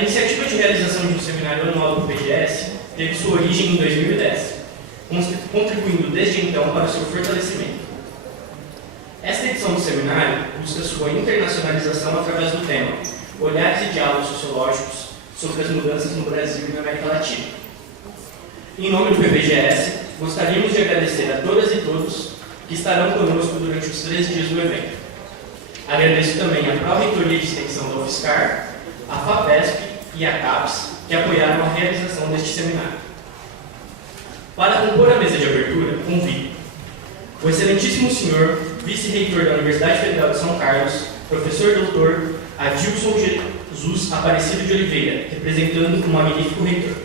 A iniciativa de realização de um seminário anual do PGS teve sua origem em 2010, contribuindo desde então para o seu fortalecimento. Esta edição do seminário busca sua internacionalização através do tema Olhares e Diálogos Sociológicos sobre as Mudanças no Brasil e na América Latina. Em nome do PPGS, gostaríamos de agradecer a todas e todos que estarão conosco durante os 3 dias do evento. Agradeço também à Pró-Reitoria de Extensão da UFSCar, a FAPESP e a CAPES, que apoiaram a realização deste seminário. Para compor a mesa de abertura, convido o excelentíssimo senhor vice-reitor da Universidade Federal de São Carlos, professor doutor Adilson Jesus Aparecido de Oliveira, representando o magnífico reitor.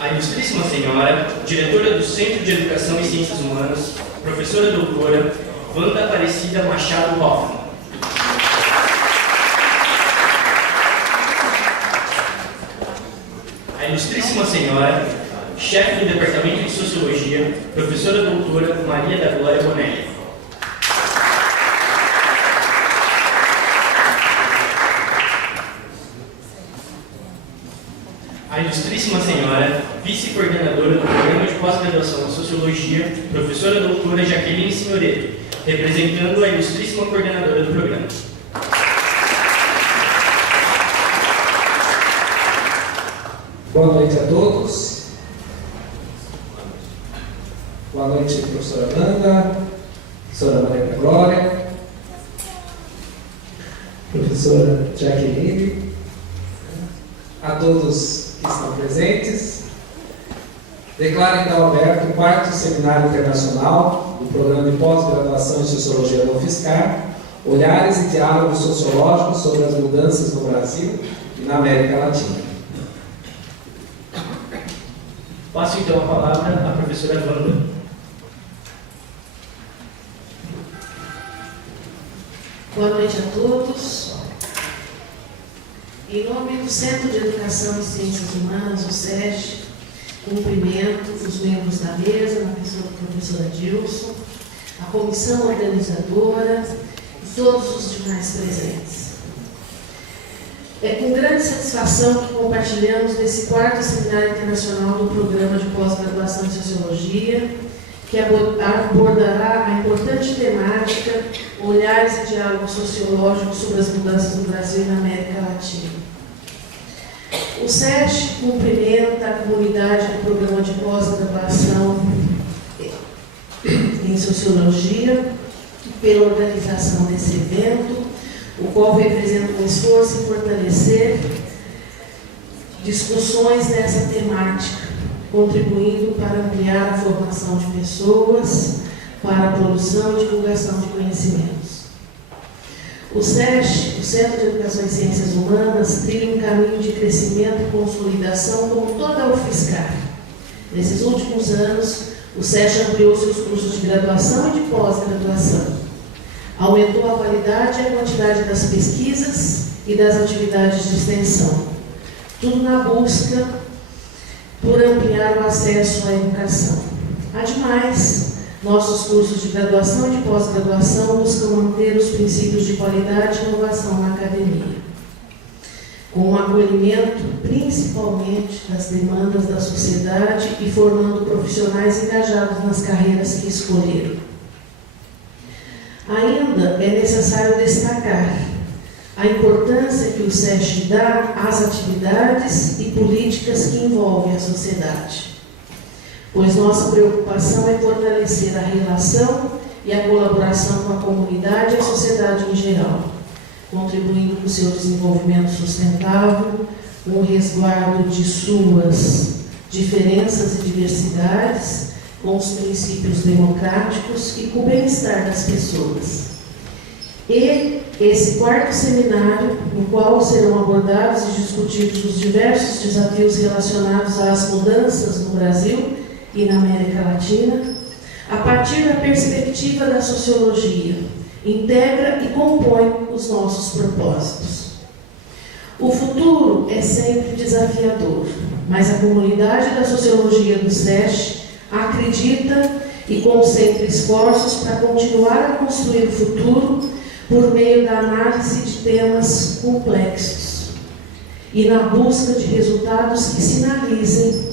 A ilustríssima senhora, diretora do Centro de Educação e Ciências Humanas, professora doutora Wanda Aparecida Machado Hoffmann. A ilustríssima senhora, chefe do Departamento de Sociologia, professora doutora Maria da Glória Bonelli. A ilustríssima senhora, vice-coordenadora do Programa de Pós-Graduação em Sociologia, professora doutora Jaqueline Signoretto, representando a ilustríssima coordenadora do programa. Boa noite a todos. Boa noite, professora Wanda, professora Maria da Glória, professora Jaqueline, a todos que estão presentes. Declaro então aberto o 4º Seminário Internacional do Programa de Pós-Graduação em Sociologia da UFSCar, Olhares e Diálogos Sociológicos sobre as Mudanças no Brasil e na América Latina. Passo então a palavra à professora Wanda. Boa noite a todos. Em nome do Centro de Educação e Ciências Humanas, o SESH, cumprimento os membros da mesa, na pessoa do professor Adilson, a comissão organizadora e todos os demais presentes. É com grande satisfação que compartilhamos nesse 4º Seminário Internacional do Programa de Pós-Graduação em Sociologia, que abordará a importante temática Olhares e Diálogos Sociológicos sobre as Mudanças no Brasil e na América Latina. O SESH cumprimenta a comunidade do Programa de Pós-Graduação em Sociologia pela organização desse evento, o qual representa um esforço em fortalecer discussões nessa temática, contribuindo para ampliar a formação de pessoas, para a produção e divulgação de conhecimentos. O SESH, o Centro de Educação e Ciências Humanas, trilha um caminho de crescimento e consolidação como toda a UFSCar. Nesses últimos anos, o SESH ampliou seus cursos de graduação e de pós-graduação. Aumentou a qualidade e a quantidade das pesquisas e das atividades de extensão. Tudo na busca por ampliar o acesso à educação. Ademais, nossos cursos de graduação e de pós-graduação buscam manter os princípios de qualidade e inovação na academia, com o acolhimento principalmente das demandas da sociedade e formando profissionais engajados nas carreiras que escolheram. Ainda é necessário destacar a importância que o SESH dá às atividades e políticas que envolvem a sociedade, pois nossa preocupação é fortalecer a relação e a colaboração com a comunidade e a sociedade em geral, contribuindo para o seu desenvolvimento sustentável, com o resguardo de suas diferenças e diversidades, com os princípios democráticos e com o bem-estar das pessoas. E esse 4º seminário, no qual serão abordados e discutidos os diversos desafios relacionados às mudanças no Brasil e na América Latina, a partir da perspectiva da sociologia, integra e compõe os nossos propósitos. O futuro é sempre desafiador, mas a comunidade da sociologia do SESH acredita e concentre esforços para continuar a construir o futuro por meio da análise de temas complexos e na busca de resultados que sinalizem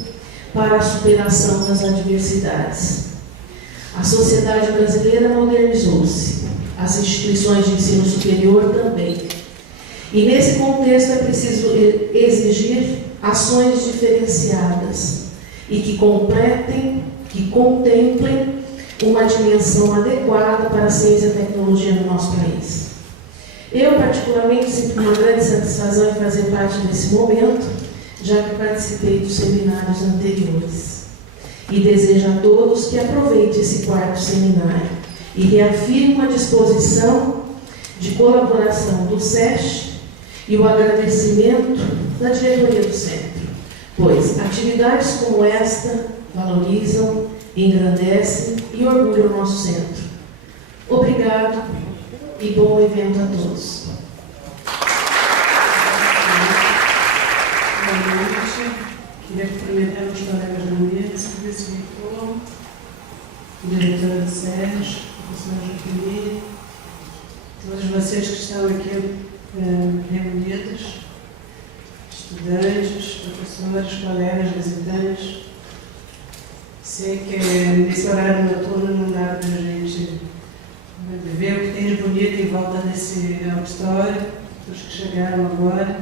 para a superação das adversidades. A sociedade brasileira modernizou-se, as instituições de ensino superior também. E nesse contexto é preciso exigir ações diferenciadas e que contemplem uma dimensão adequada para a ciência e a tecnologia no nosso país. Eu, particularmente, sinto uma grande satisfação em fazer parte desse momento, já que participei dos seminários anteriores. E desejo a todos que aproveitem esse quarto seminário e reafirmo a disposição de colaboração do SESC e o agradecimento da diretoria do centro, pois atividades como esta valorizam, engrandecem e orgulham o nosso centro. Obrigado e bom evento a todos. Boa noite. Queria cumprimentar os colegas da mesa, vice-reitor, diretora do SESC, professora Jaqueline, todos vocês que estão aqui reunidos, estudantes, professores, colegas, visitantes. Sei que nesse horário noturno não dá para a gente ver o que tem de bonito em volta desse auditório, os que chegaram agora.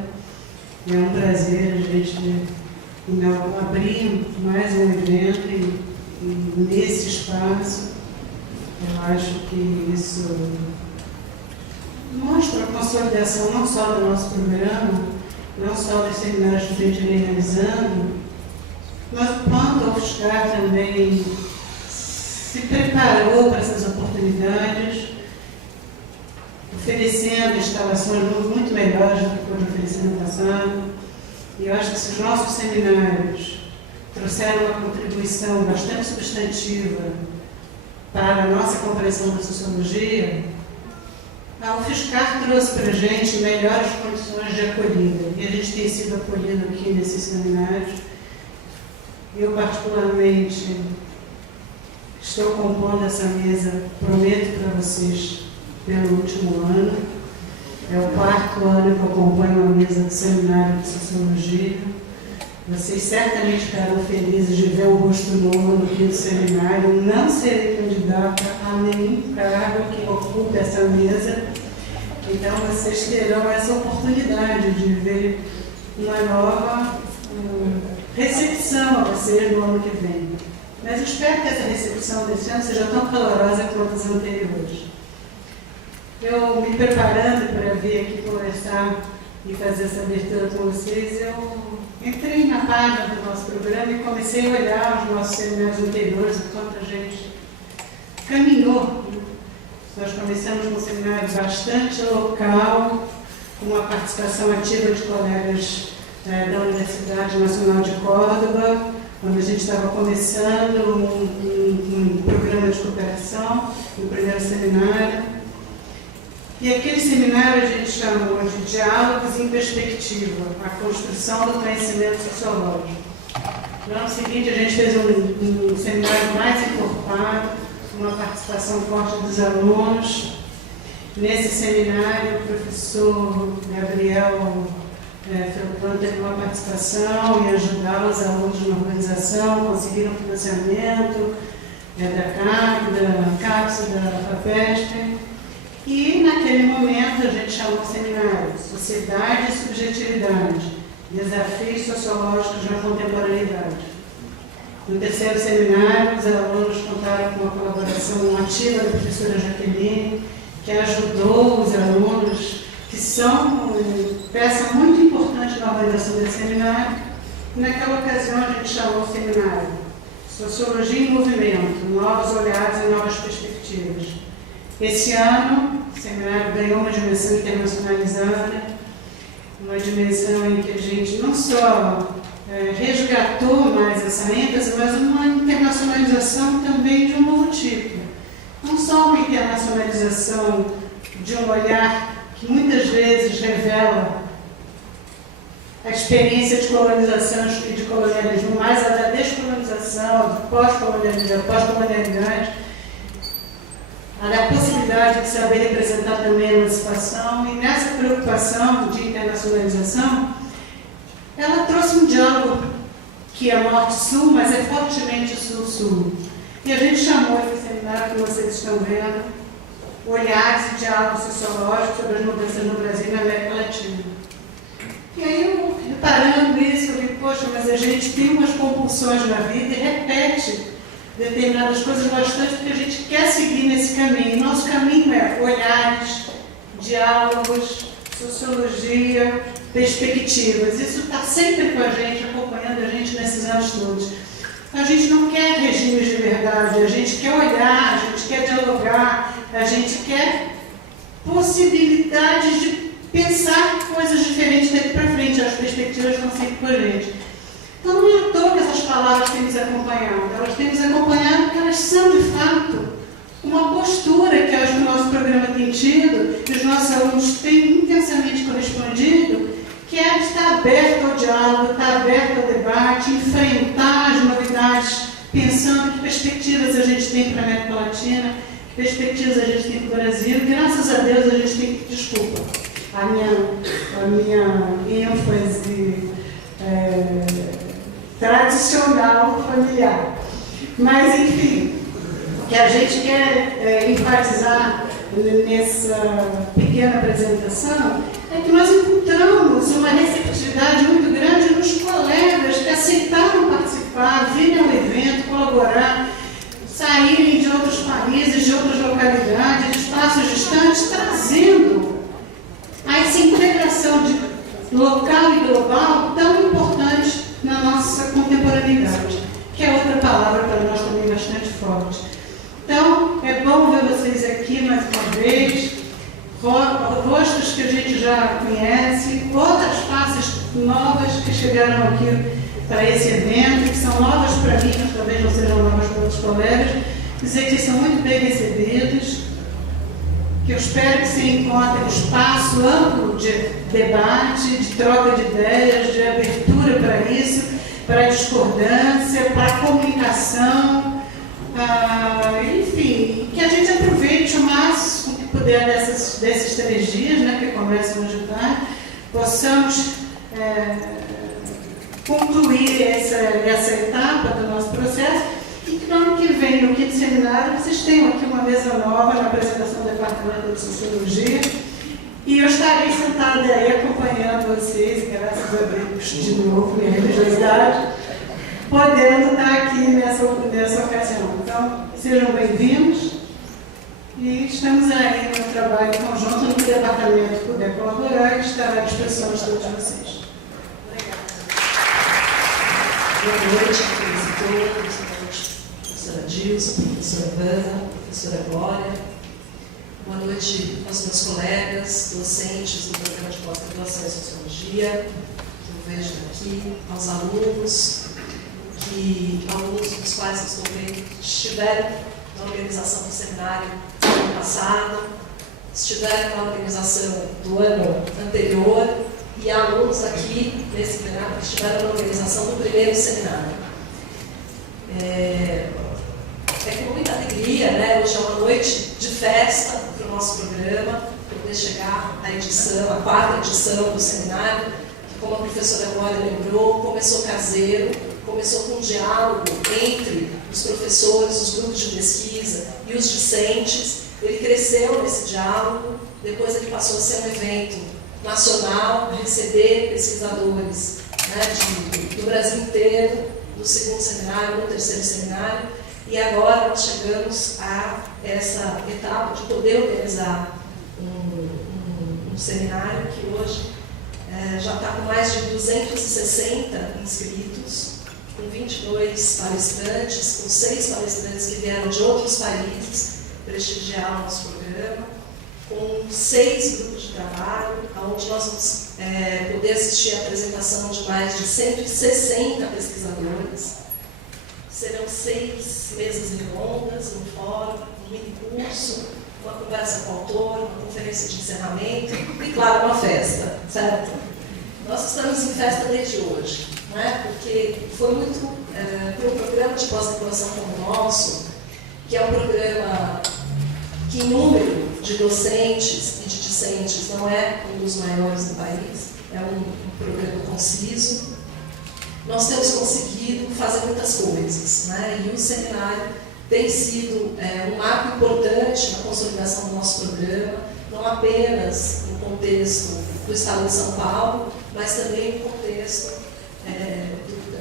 É um prazer a gente abrir mais um evento e nesse espaço. Eu acho que isso mostra a consolidação não só do nosso programa, não só dos seminários que a gente vem realizando, mas o quanto a UFSCar também se preparou para essas oportunidades, oferecendo instalações muito melhores do que pôde oferecer no passado. E eu acho que esses nossos seminários trouxeram uma contribuição bastante substantiva para a nossa compreensão da sociologia. A UFSCar trouxe para a gente melhores condições de acolhida, e a gente tem sido acolhido aqui nesses seminários. Eu, particularmente, estou compondo essa mesa, prometo para vocês, pelo último ano. É o 4º ano que eu componho uma mesa de seminário de sociologia. Vocês certamente ficarão felizes de ver o rosto novo no 5º seminário. Não serei candidata a nenhum cargo que ocupe essa mesa. Então, vocês terão essa oportunidade de ver uma nova recepção a vocês no ano que vem. Mas eu espero que essa recepção desse ano seja tão calorosa quanto as anteriores. Eu, me preparando para vir aqui conversar e fazer essa abertura com vocês, eu entrei na página do nosso programa e comecei a olhar os nossos seminários anteriores, enquanto a gente caminhou. Nós começamos com um seminário bastante local, com uma participação ativa de colegas da Universidade Nacional de Córdoba, quando a gente estava começando um programa de cooperação, no primeiro seminário. E aquele seminário a gente chamou de Diálogos em Perspectiva, a construção do conhecimento sociológico. No ano seguinte a gente fez um seminário mais encorpado, uma participação forte dos alunos. Nesse seminário o professor Gabriel Felpan teve uma participação em ajudar os alunos na organização, conseguiram financiamento da CAPES, da FAPESP. E, naquele momento, a gente chamou o seminário Sociedade e Subjetividade, Desafios Sociológicos na Contemporaneidade. No terceiro seminário, os alunos contaram com a colaboração ativa da professora Jaqueline, que ajudou os alunos, que são peça muito importante na organização desse seminário. E, naquela ocasião, a gente chamou o seminário Sociologia em Movimento, Novos Olhares e Novas Perspectivas. Esse ano, o seminário ganhou uma dimensão internacionalizada, uma dimensão em que a gente não só resgatou mais essa ênfase, mas uma internacionalização também de um novo tipo. Não só uma internacionalização de um olhar que muitas vezes revela a experiência de colonização e de colonialismo, mas a da descolonização, do pós-colonialismo, pós-modernidade, a possibilidade de saber representar também a emancipação, e nessa preocupação de internacionalização, ela trouxe um diálogo que é norte-sul, mas é fortemente sul-sul. E a gente chamou esse seminário, que vocês estão vendo, Olhares e Diálogos Sociológicos sobre as Mudanças no Brasil e na América Latina. E aí, eu, reparando isso, eu vi, poxa, mas a gente tem umas compulsões na vida e repete determinadas coisas bastante porque a gente quer seguir nesse caminho. Nosso caminho é olhares, diálogos, sociologia, perspectivas. Isso está sempre com a gente, acompanhando a gente nesses anos todos. A gente não quer regimes de verdade, a gente quer olhar, a gente quer dialogar, a gente quer possibilidades de pensar coisas diferentes daqui para frente. As perspectivas estão sempre com a gente. Então não é à toa que essas palavras têm nos acompanhado. Elas têm nos acompanhado porque elas são, de fato, uma postura que acho que o nosso programa tem tido, e os nossos alunos têm intensamente correspondido, que é de estar aberto ao diálogo, estar aberto ao debate, enfrentar as novidades, pensando que perspectivas a gente tem para a América Latina, que perspectivas a gente tem para o Brasil. Graças a Deus a gente tem, desculpa, a minha ênfase tradicional, familiar. Mas, enfim, o que a gente quer enfatizar nessa pequena apresentação é que nós encontramos uma receptividade muito grande nos colegas que aceitaram participar, virem ao evento, colaborar, saírem de outros países, de outras localidades, de espaços distantes, trazendo essa integração de local e global tão importante na nossa contemporaneidade, que é outra palavra para nós também bastante forte. Então, é bom ver vocês aqui mais uma vez, rostos que a gente já conhece, outras faces novas que chegaram aqui para esse evento, que são novas para mim, mas talvez não sejam novas para outros colegas, dizer que são muito bem recebidos, que eu espero que se encontre um espaço amplo de debate, de troca de ideias, de abertura para isso, para a discordância, para a comunicação, enfim, que a gente aproveite o máximo que puder desses 3 dias, né, que começam hoje à tarde, possamos concluir essa etapa do nosso processo, e que no ano que vem, no 5º seminário, vocês tenham aqui uma mesa nova na apresentação do Departamento de Sociologia, e eu estarei sentada aí acompanhando vocês, graças a Deus, de novo, minha religiosidade, podendo estar aqui nessa ocasião. Então, sejam bem-vindos e estamos aí no trabalho conjunto, no que o departamento puder colaborar, e estará à disposição de todos vocês. Obrigada. Boa noite, todos. Professora Dilson, professora Ana, professora Glória. Boa noite aos meus colegas, docentes do programa de pós-graduação em Sociologia, que eu vejo aqui, aos alunos, alguns dos quais estou vendo estiveram na organização do seminário do ano passado, estiveram na organização do ano anterior, e alunos aqui nesse seminário que estiveram na organização do primeiro seminário. É com muita alegria, né? Hoje é uma noite de festa para o nosso programa, poder chegar à edição, a 4ª edição do seminário, que, como a professora Glória lembrou, começou caseiro, começou com um diálogo entre os professores, os grupos de pesquisa e os discentes. Ele cresceu nesse diálogo, depois ele passou a ser um evento nacional, receber pesquisadores, né, do Brasil inteiro, do 2º seminário, do 3º seminário, e agora nós chegamos a essa etapa de poder organizar um seminário que hoje já está com mais de 260 inscritos, com 22 palestrantes, com 6 palestrantes que vieram de outros países prestigiar o nosso programa, com 6 grupos de trabalho, onde nós vamos poder assistir a apresentação de mais de 160 pesquisadores. Serão 6 mesas redondas, um fórum, um mini curso, uma conversa com o autor, uma conferência de encerramento e, claro, uma festa, certo? Nós estamos em festa desde hoje. né? Porque foi muito para um programa de pós-graduação como o nosso, que é um programa que em número de docentes e de discentes não é um dos maiores do país, é um programa conciso. Nós temos conseguido fazer muitas coisas, né? E o seminário tem sido um marco importante na consolidação do nosso programa, não apenas no contexto do Estado de São Paulo, mas também no contexto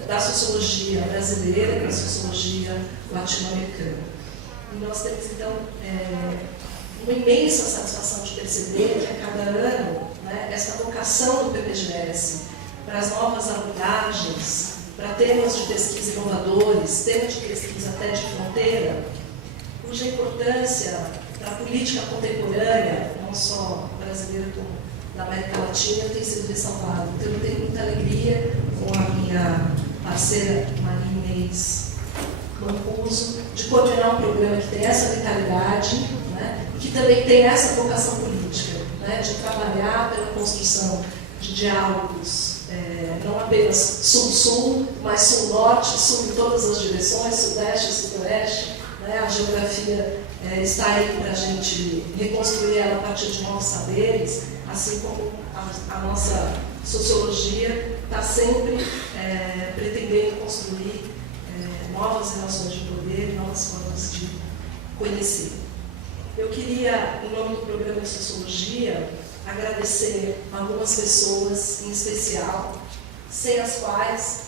da sociologia brasileira e da sociologia latino-americana. E nós temos, então, uma imensa satisfação de perceber que a cada ano, né, essa vocação do PPGS para as novas abordagens, para temas de pesquisa inovadores, temas de pesquisa até de fronteira, cuja importância para a política contemporânea, não só brasileira como da América Latina, tem sido ressalvada. Então, eu tenho muita alegria com a minha parceira Maria Inês Mancuso de coordenar um programa que tem essa vitalidade, né, e que também tem essa vocação política, né, de trabalhar pela construção de diálogos, não apenas sul-sul, mas sul-norte, sul em todas as direções, sudeste e sudoeste. Né, a geografia está aí para a gente reconstruir ela a partir de novos saberes, assim como a nossa sociologia está sempre pretendendo construir novas relações de poder, novas formas de conhecer. Eu queria, em nome do programa de Sociologia, agradecer algumas pessoas em especial, sem as quais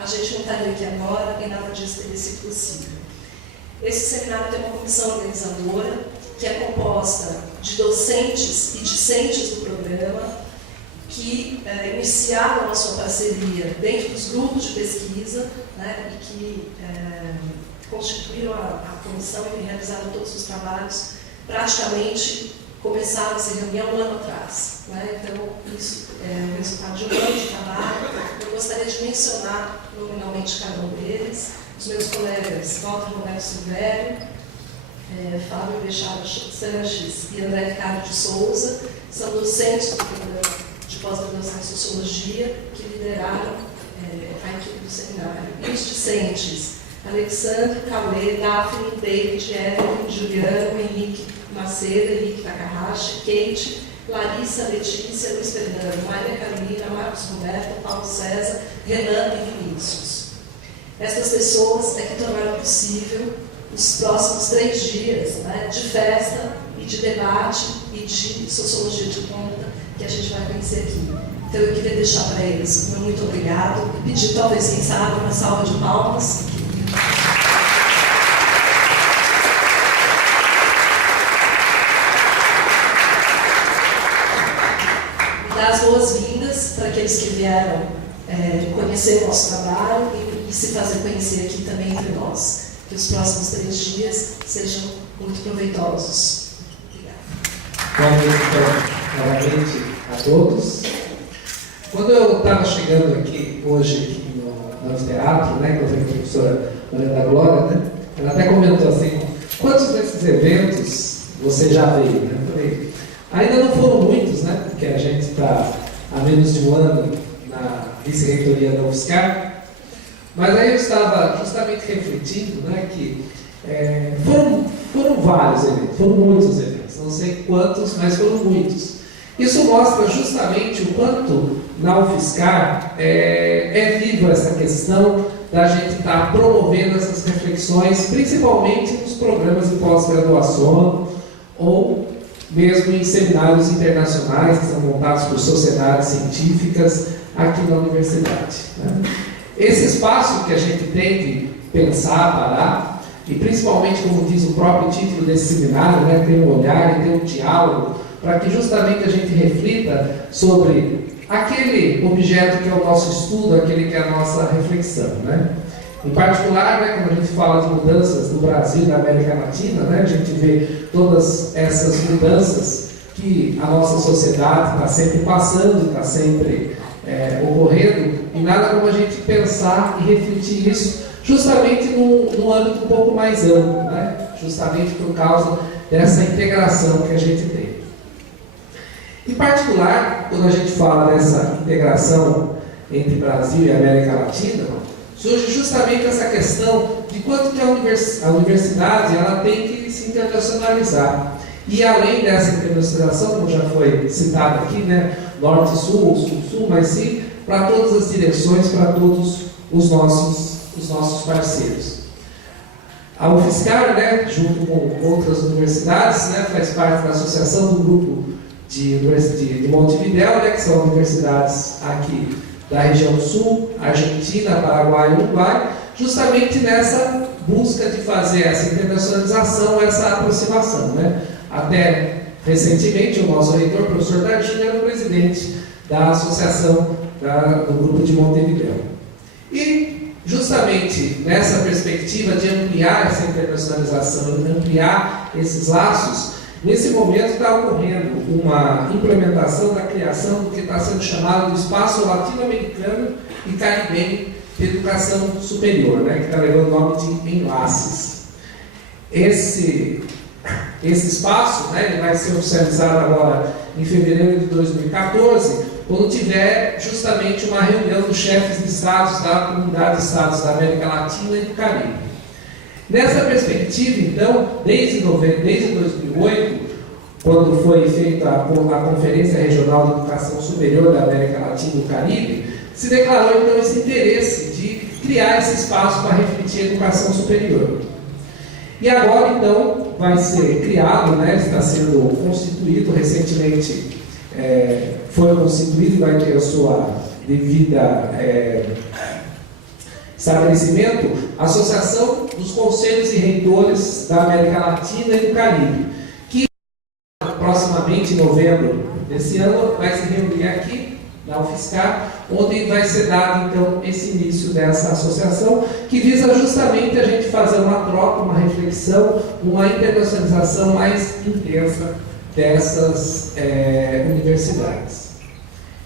a gente não estaria aqui agora e nada disso teria sido possível. Esse seminário tem uma comissão organizadora, que é composta de docentes e discentes do programa, que iniciaram a sua parceria dentro dos grupos de pesquisa, né, e que constituíram a comissão e realizaram todos os trabalhos, praticamente começaram a se reunir há um ano atrás. Né? Então, isso é o resultado de um ano de trabalho. Eu gostaria de mencionar nominalmente cada um deles, os meus colegas Walter Roberto Silvério, Fábio Bechara Sanches e André Ricardo de Souza, são docentes do programa de pós-graduação em Sociologia, que lideraram a equipe do seminário. E os discentes, Alexandre, Cauê, Daphne, David, Evelyn, Juliano, Henrique Macedo, Henrique Takahashi, Kate, Larissa, Letícia, Luiz Fernando, Maria Carolina, Marcos Roberto, Paulo César, Renan e Vinícius. Essas pessoas é que tornaram possível os próximos 3 dias, né, de festa e de debate e de sociologia de ponta que a gente vai conhecer aqui. Então eu queria deixar para eles um muito obrigado e pedir talvez, quem sabe, uma salva de palmas. E dar as boas-vindas para aqueles que vieram conhecer o nosso trabalho e se fazer conhecer aqui também entre nós. Que os próximos 3 dias sejam muito proveitosos. Boa noite, então, novamente a todos. Quando eu estava chegando aqui hoje no teatro, né, com a professora Maria da Glória, né, ela até comentou assim: quantos desses eventos você já veio? Né? Eu falei, ainda não foram muitos, né, porque a gente está há menos de um ano na vice-reitoria da UFSCar. Mas aí eu estava justamente refletindo, né, que foram vários eventos, foram muitos eventos, não sei quantos, mas foram muitos. Isso mostra justamente o quanto na UFSCar é viva essa questão da gente estar promovendo essas reflexões, principalmente nos programas de pós-graduação ou mesmo em seminários internacionais que são montados por sociedades científicas aqui na universidade. Né? Esse espaço que a gente tem de pensar, parar, e principalmente, como diz o próprio título desse seminário, né, ter um olhar e ter um diálogo, para que justamente a gente reflita sobre aquele objeto que é o nosso estudo, aquele que é a nossa reflexão. Né? Em particular, né, quando a gente fala de mudanças no Brasil e na América Latina, né, a gente vê todas essas mudanças que a nossa sociedade está sempre passando, está sempre ocorrendo, e nada como a gente pensar e refletir isso justamente num âmbito um pouco mais amplo, né? Justamente por causa dessa integração que a gente tem. Em particular, quando a gente fala dessa integração entre Brasil e América Latina, surge justamente essa questão de quanto que a universidade ela tem que se internacionalizar. E além dessa internacionalização, como já foi citado aqui, né, norte-sul, sul-sul, mas sim para todas as direções, para todos os nossos parceiros. A UFSCar, né, junto com outras universidades, né, faz parte da associação do grupo de Montevidéu, né, que são universidades aqui da região sul, Argentina, Paraguai e Uruguai, justamente nessa busca de fazer essa internacionalização, essa aproximação, né. Até recentemente, o nosso reitor, o professor Targino, era o presidente da associação do grupo de Montevidéu. E, justamente nessa perspectiva de ampliar essa internacionalização, de ampliar esses laços, nesse momento está ocorrendo uma implementação da criação do que está sendo chamado de Espaço Latino-Americano e Caribenho de Educação Superior, né, que está levando o nome de Enlaces. Esse espaço, né, ele vai ser oficializado agora em fevereiro de 2014, quando tiver justamente uma reunião dos chefes de estados da Comunidade de Estados da América Latina e do Caribe. Nessa perspectiva, então, desde 2008, quando foi feita a Conferência Regional de Educação Superior da América Latina e do Caribe, se declarou então esse interesse de criar esse espaço para refletir a educação superior. E agora, então, vai ser criado, né, está sendo constituído recentemente, foi constituído e vai ter a sua devida estabelecimento, a Associação dos Conselhos e Reitores da América Latina e do Caribe, que proximamente em novembro desse ano vai se reunir aqui na UFSCar, onde vai ser dado então esse início dessa associação, que visa justamente a gente fazer uma troca, uma reflexão, uma internacionalização mais intensa dessas universidades.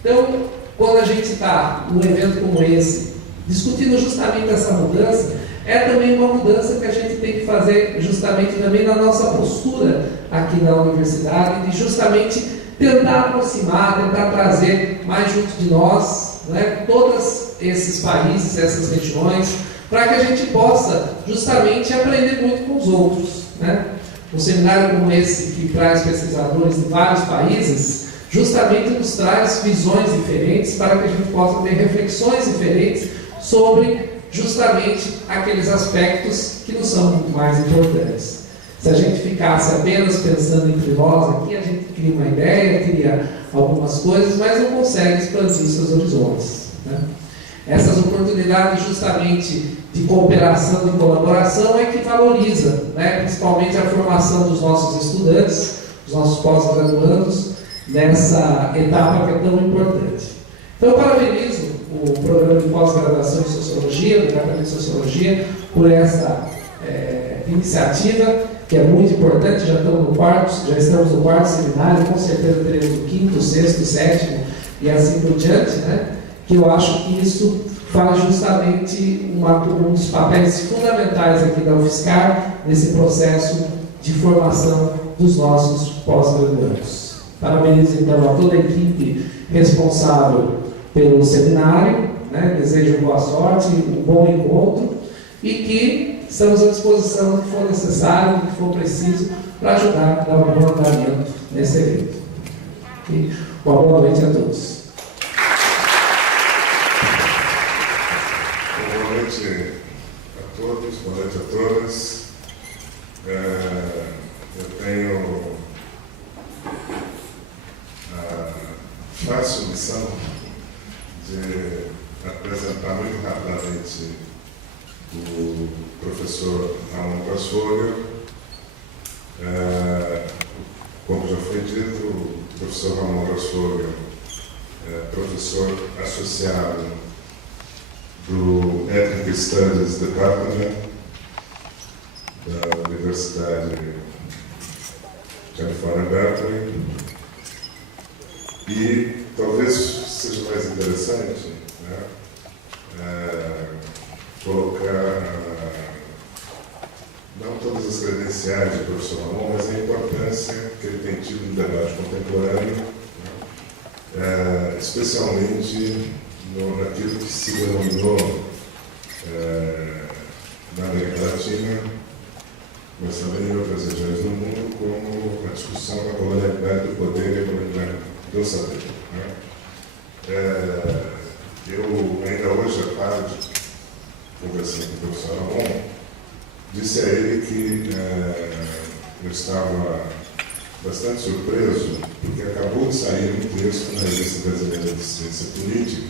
Então, quando a gente está num evento como esse, discutindo justamente essa mudança, é também uma mudança que a gente tem que fazer justamente também na nossa postura aqui na universidade, de justamente tentar aproximar, tentar trazer mais junto de nós, né, todos esses países, essas regiões, para que a gente possa justamente aprender muito com os outros, né? Um seminário como esse, que traz pesquisadores de vários países, justamente nos traz visões diferentes para que a gente possa ter reflexões diferentes sobre justamente aqueles aspectos que nos são muito mais importantes. Se a gente ficasse apenas pensando entre nós aqui, a gente cria uma ideia, cria algumas coisas, mas não consegue expandir seus horizontes, né? Essas oportunidades justamente de cooperação, de colaboração é que valoriza, né, principalmente a formação dos nossos estudantes, dos nossos pós-graduandos, nessa etapa que é tão importante. Então, eu parabenizo o programa de pós-graduação em Sociologia, do Departamento de Sociologia, por essa iniciativa, que é muito importante. Já estamos no quarto seminário, com certeza teremos o quinto, sexto, sétimo e assim por diante, né? Que eu acho que isso faz justamente um dos papéis fundamentais aqui da UFSCar nesse processo de formação dos nossos pós-graduandos. Parabenizo então a toda a equipe responsável pelo seminário, né? Desejo boa sorte, um bom encontro e que estamos à disposição do que for necessário, do que for preciso para ajudar a dar um bom andamento nesse evento. E uma boa noite a todos. Boa noite a todos, boa noite a todas. Eu tenho a fácil missão de apresentar muito rapidamente o professor Ramon Grosfoglio. Como já foi dito, o professor Ramon Grosfoglio é professor associado do Ethnic Studies Department da Universidade California Berkeley, e talvez seja mais interessante, né, colocar não todas as credenciais do professor Ramon, mas a importância que ele tem tido no debate contemporâneo, né, especialmente naquilo que se denominou na América Latina, mas também em outras regiões do mundo, como a discussão da colonialidade do poder e a colonialidade do saber. Eu, ainda hoje à tarde, conversando com o professor Ramon, disse a ele que eu estava bastante surpreso, porque acabou de sair um texto na Revista Brasileira de Ciência Política,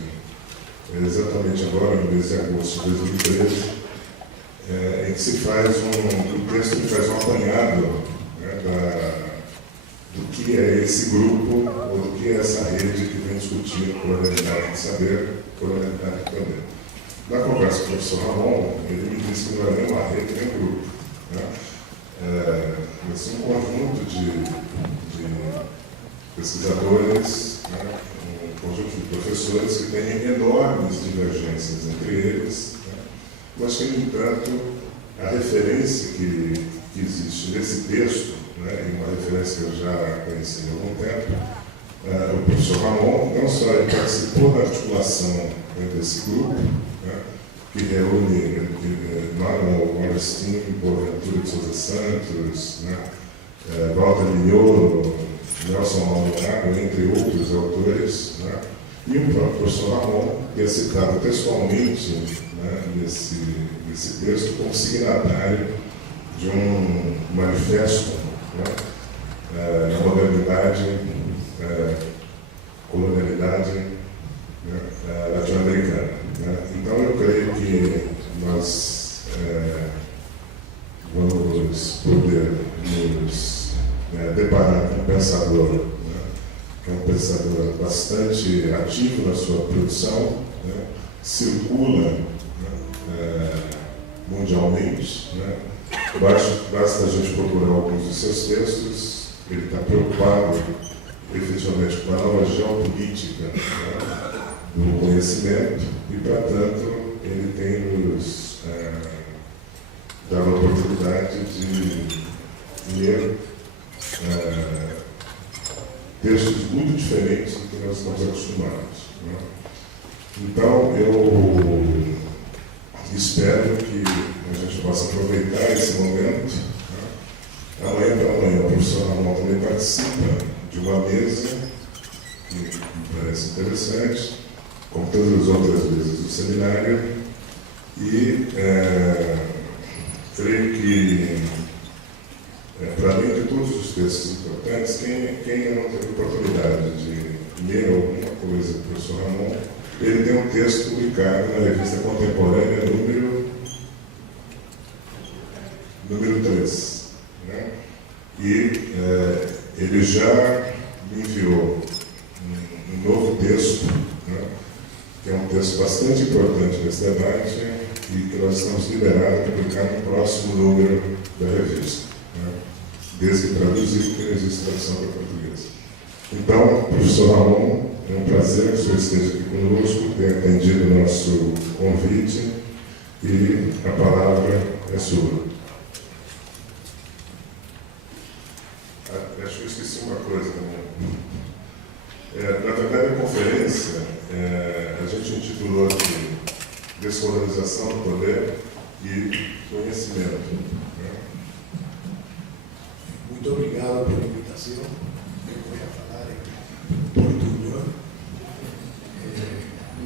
exatamente agora, no mês de agosto de 2013, em que se faz um texto que faz um apanhado, né, do que é esse grupo, ou do que é essa rede que vem discutindo colonialidade de saber, colonialidade de poder. Na conversa com o professor Ramon, ele me disse que não é nem uma rede, nem um grupo, né? Mas um conjunto de pesquisadores, né? Um conjunto de professores que têm enormes divergências entre eles, né? Mas que, no entanto, a referência que existe nesse texto, né? E uma referência que eu já conheci há algum tempo, o professor Ramon não só ele participou da articulação desse grupo, né? Que reúne Manuel Morestin, Boaventura de Souza Santos, né? Walter Mignolo, Nelson Maldonado, entre outros autores, né? E o próprio professor Ramon, que é citado textualmente, né, nesse texto como signatário de um manifesto, né, da modernidade, colonialidade, né, latino-americana. Né? Então eu creio que nós vamos poder nos deparar com um pensador, né, que é um pensador bastante ativo na sua produção, né, circula, né, mundialmente, né? Basta a gente procurar alguns de seus textos, ele está preocupado efetivamente com a nova geopolítica, né, do conhecimento e, portanto, ele tem nos dado a oportunidade de ler textos muito diferentes do que nós estamos acostumados. Né? Então, eu espero que a gente possa aproveitar esse momento. Né? Amanhã pela manhã, o professor Ramon também participa de uma mesa que me parece interessante, como todas as outras vezes do seminário, e creio que, para além de todos os textos importantes, quem ainda não teve oportunidade de ler alguma coisa do professor Ramon, ele tem um texto publicado na Revista Contemporânea, número 3. Né? E ele já me enviou um novo texto, né? Que é um texto bastante importante nesse debate e que nós estamos liberados para publicar no próximo número da revista, né? Desde que traduzido, porque não existe tradução para português. Então, professor Ramon, é um prazer que o senhor esteja aqui conosco, tenha atendido o nosso convite e a palavra é sua. Acho que eu esqueci uma coisa também. Na verdade, a conferência, a gente intitulou de Descolonização do Poder e Conhecimento. Né? Muito obrigado pela invitação. Eu vou falar em português,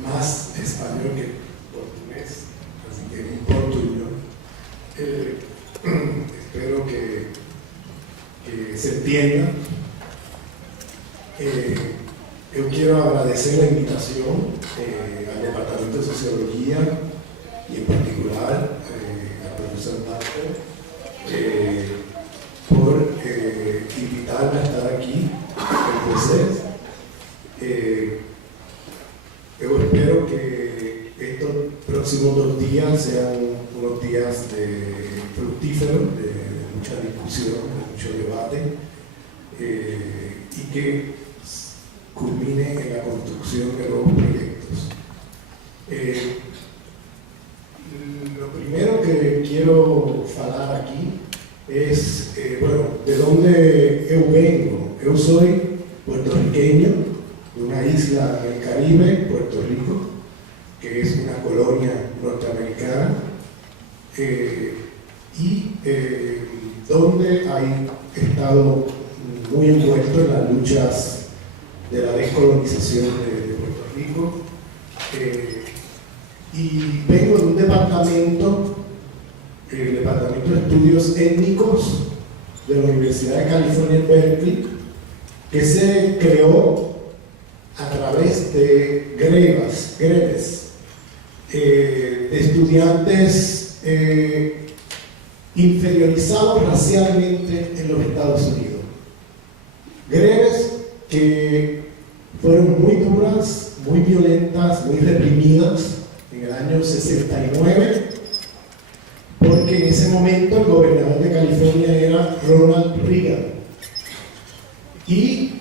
mais espanhol que português, assim que em português. Espero que se entienda. Eu quero agradecer a invitação ao Departamento de Sociologia e, em particular, ao professor Marco, por invitarme a estar aqui com vocês. Eu espero que estes próximos 2 días sean unos días fructíferos, de mucha discusión, de mucho debate, y que culmine en la construcción de nuevos proyectos. Lo primero que quiero falar aquí es, de dónde eu vengo. Eu soy puertorriqueño, de una isla del Caribe, Puerto Rico, que es una colonia norteamericana, donde hay estado muy envuelto en las luchas de la descolonización de Puerto Rico. Y vengo de un departamento, el Departamento de Estudios Étnicos de la Universidad de California en Berkeley, que se creó a través de greves de estudiantes inferiorizados racialmente en los Estados Unidos. Greves que fueron muy duras, muy violentas, muy reprimidas en el año 69, porque en ese momento el gobernador de California era Ronald Reagan. Y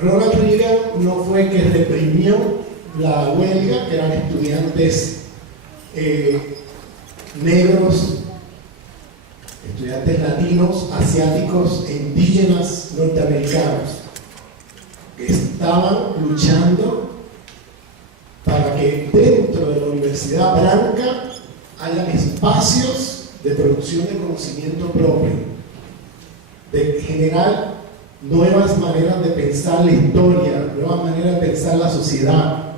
Ronald Reagan no fue que reprimió la huelga, que eran estudiantes negros, estudiantes latinos, asiáticos e indígenas norteamericanos, que estaban luchando para que dentro de la Universidad Blanca haya espacios de producción de conocimiento propio, de generar nuevas maneras de pensar la historia, nuevas maneras de pensar la sociedad,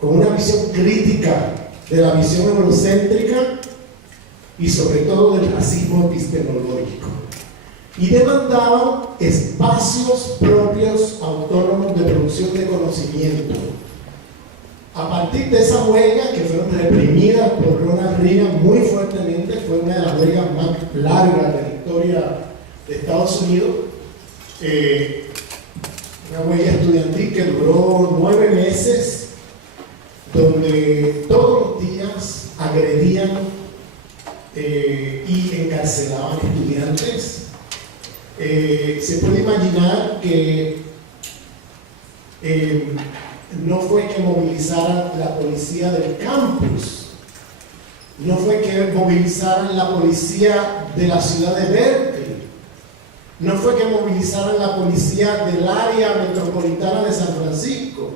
con una visión crítica de la visión eurocéntrica y sobre todo del racismo epistemológico. Y demandaban espacios propios autónomos de producción de conocimiento. A partir de esa huelga, que fueron reprimidas por Ronald Reagan muy fuertemente, fue una de las huelgas más largas de la historia de Estados Unidos, una huelga estudiantil que duró 9 meses, donde todos los días agredían y encarcelaban estudiantes. Se puede imaginar que no fue que movilizaran la policía del campus, no fue que movilizaran la policía de la ciudad de Berkeley, no fue que movilizaran la policía del área metropolitana de San Francisco.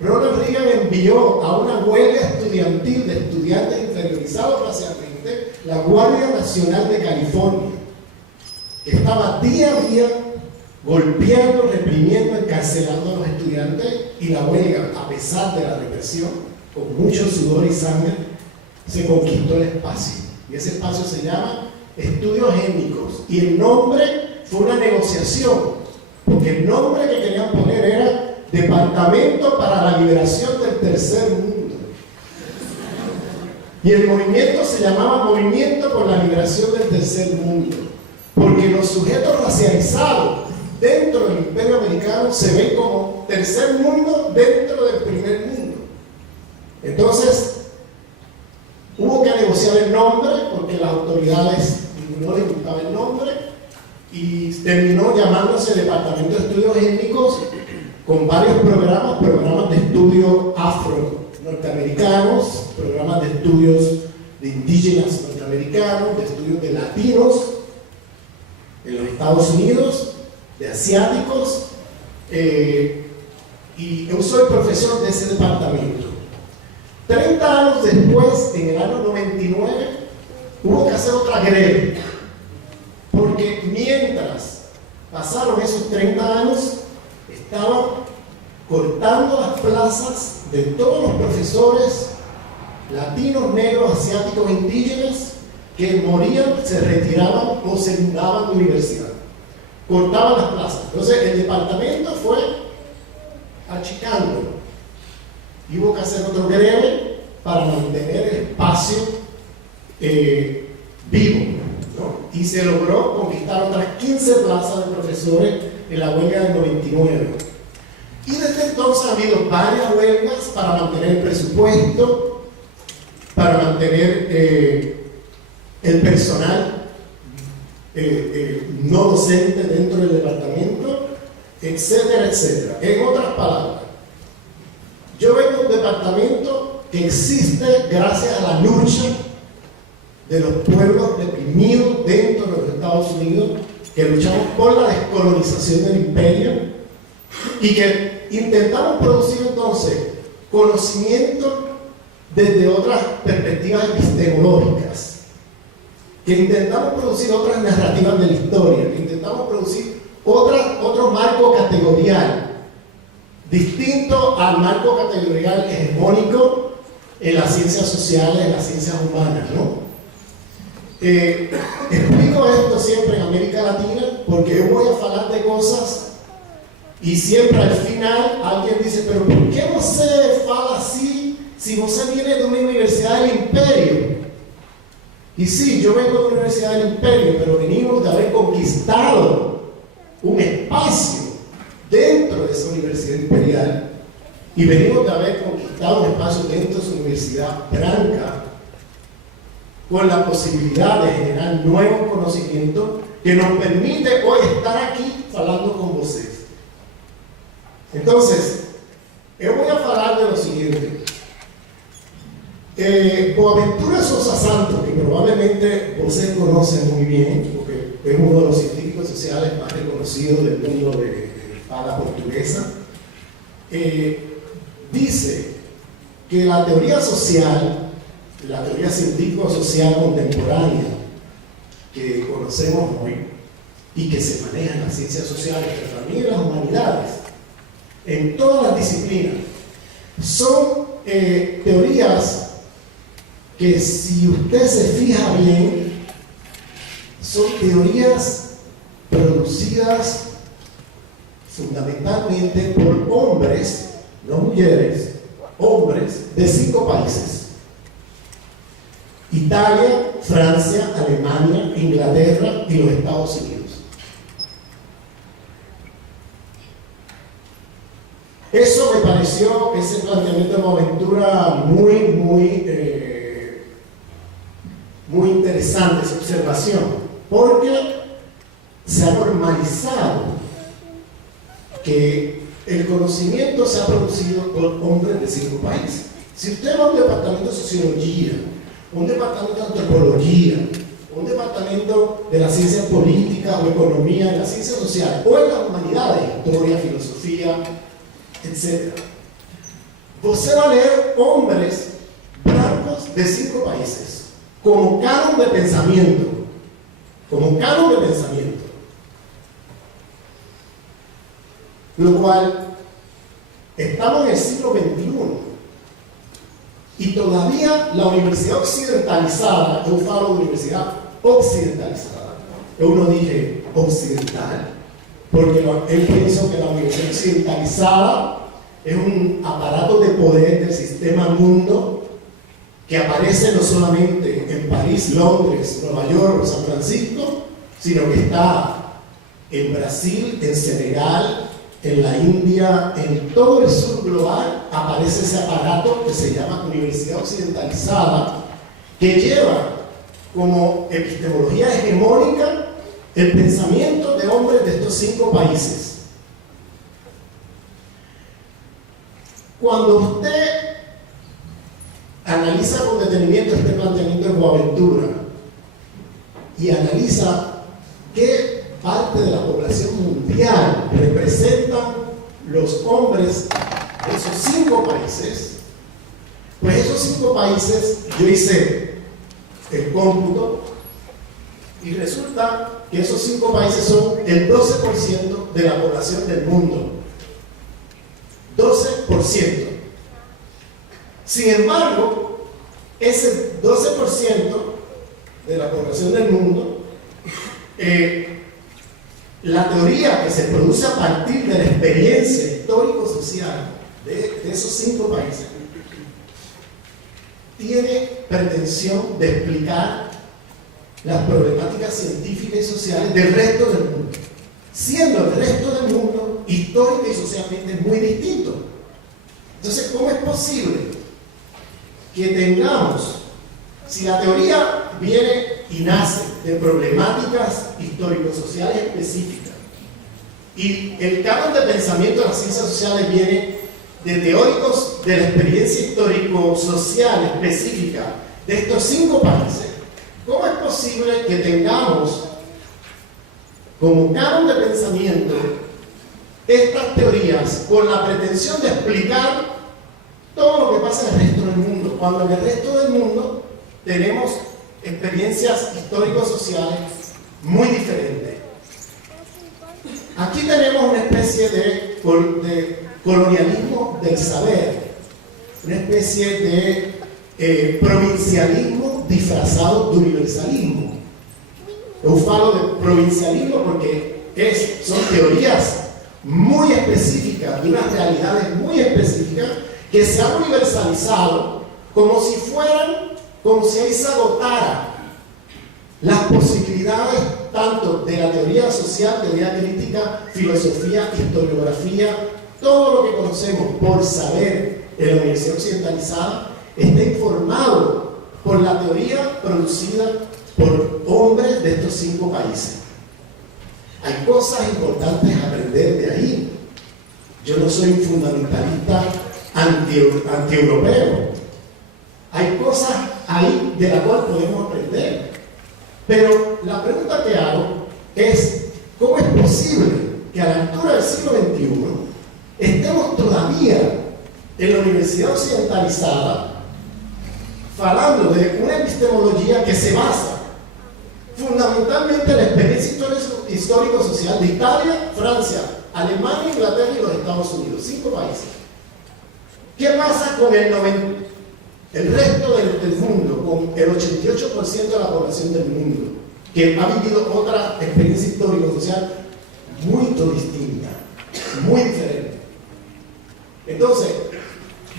Ronald Reagan envió a una huelga estudiantil de estudiantes inferiorizados racialmente la Guardia Nacional de California, que estaba día a día golpeando, reprimiendo, encarcelando a los estudiantes, y la huelga, a pesar de la represión, con mucho sudor y sangre, se conquistó el espacio. Y ese espacio se llama Estudios Étnicos. Y el nombre fue una negociación, porque el nombre que querían poner era Departamento para la Liberación del Tercer Mundo. Y el movimiento se llamaba Movimiento por la Liberación del Tercer Mundo, porque los sujetos racializados dentro del Imperio Americano se ven como tercer mundo dentro del primer mundo. Entonces, hubo que negociar el nombre porque las autoridades no les gustaba el nombre, y terminó llamándose Departamento de Estudios Étnicos, con varios programas de estudio afro-norteamericanos, programas de estudios de indígenas norteamericanos, de estudios de latinos en los Estados Unidos, de asiáticos, y yo soy profesor de ese departamento. 30 años después, en el año 99, hubo que hacer otra greve, porque mientras pasaron esos 30 años, estaban cortando las plazas de todos los profesores latinos, negros, asiáticos e indígenas que morían, se retiraban o se mudaban de universidad. Cortaban las plazas. Entonces el departamento fue achicando. Y hubo que hacer otro greve para mantener el espacio vivo, ¿no? Y se logró conquistar otras 15 plazas de profesores en la huelga del 99. Y desde entonces ha habido varias huelgas para mantener el presupuesto, para mantener el personal no docente dentro del departamento, etcétera, etcétera. En otras palabras, yo vengo de un departamento que existe gracias a la lucha de los pueblos reprimidos dentro de los Estados Unidos, que luchamos por la descolonización del imperio y que intentamos producir entonces conocimiento desde otras perspectivas epistemológicas, que intentamos producir otras narrativas de la historia, que intentamos producir otro marco categorial, distinto al marco categorial hegemónico en las ciencias sociales, en las ciencias humanas, ¿no? Explico esto siempre en América Latina porque yo voy a hablar de cosas y siempre al final alguien dice, pero ¿por qué você fala así si você viene de una universidad del imperio? Y sí, yo vengo de una universidad del imperio, pero venimos de haber conquistado un espacio dentro de esa universidad imperial y venimos de haber conquistado un espacio dentro de su universidad blanca con la posibilidad de generar nuevos conocimientos que nos permite hoy estar aquí hablando con ustedes. Entonces, yo voy a hablar de lo siguiente. Boaventura Sousa Santos, que probablemente ustedes conocen muy bien, porque es uno de los científicos sociales más reconocidos del mundo de habla portuguesa, dice que la teoría social, la teoría científico-social contemporánea que conocemos hoy y que se maneja en las ciencias sociales, pero también en las humanidades, en todas las disciplinas, son teorías que, si usted se fija bien, son teorías producidas fundamentalmente por hombres, no mujeres, hombres de 5 países: Italia, Francia, Alemania, Inglaterra y los Estados Unidos. Eso me pareció, ese planteamiento de Boaventura, muy interesante, esa observación, porque se ha normalizado que el conocimiento se ha producido por hombres de 5 países. Si usted va a un departamento de sociología, un departamento de antropología, un departamento de las ciencias políticas o economía, de las ciencias sociales, o en las humanidades, historia, filosofía, etc., usted va a leer hombres blancos de 5 países como canon de pensamiento, lo cual estamos en el siglo XXI y todavía la universidad occidentalizada, yo falo de universidad occidentalizada, yo no dije occidental, porque él pensó que la universidad occidentalizada es un aparato de poder del sistema mundo que aparece no solamente en París, Londres, Nueva York o San Francisco, sino que está en Brasil, en Senegal, en la India, en todo el sur global aparece ese aparato que se llama Universidad Occidentalizada, que lleva como epistemología hegemónica el pensamiento de hombres de estos 5 países. Cuando usted analiza con detenimiento este planteamiento de Boaventura y analiza qué parte de la población mundial representan los hombres de esos 5 países, pues esos 5 países, yo hice el cómputo y resulta que esos 5 países son el 12% de la población del mundo. 12%. Sin embargo, ese 12% de la población del mundo, la teoría que se produce a partir de la experiencia histórico-social de esos 5 países tiene pretensión de explicar las problemáticas científicas y sociales del resto del mundo, siendo el resto del mundo histórico y socialmente muy distinto. Entonces, ¿cómo es posible que tengamos, si la teoría viene y nace de problemáticas histórico-sociales específicas y el canon de pensamiento de las ciencias sociales viene de teóricos de la experiencia histórico-social específica de estos 5 países, ¿cómo es posible que tengamos como canon de pensamiento estas teorías con la pretensión de explicar todo lo que pasa en el resto del mundo, cuando en el resto del mundo tenemos experiencias histórico-sociales muy diferentes. Aquí tenemos una especie de colonialismo del saber, una especie de provincialismo disfrazado de universalismo. Yo falo de provincialismo porque son teorías muy específicas, de unas realidades muy específicas que se han universalizado como si ahí se agotara las posibilidades tanto de la teoría social, teoría crítica, filosofía, historiografía, todo lo que conocemos por saber en la Universidad Occidentalizada está informado por la teoría producida por hombres de estos 5 países. Hay cosas importantes a aprender de ahí. Yo no soy un fundamentalista anti-europeo. Hay cosas ahí de las cuales podemos aprender. Pero la pregunta que hago es, ¿cómo es posible que a la altura del siglo XXI estemos todavía en la Universidad Occidentalizada hablando de una epistemología que se basa fundamentalmente en la experiencia histórico-social de Italia, Francia, Alemania, Inglaterra y los Estados Unidos, 5 países? ¿Qué pasa con el resto del mundo, con el 88% de la población del mundo, que ha vivido otra experiencia histórico-social muy distinta, muy diferente? Entonces,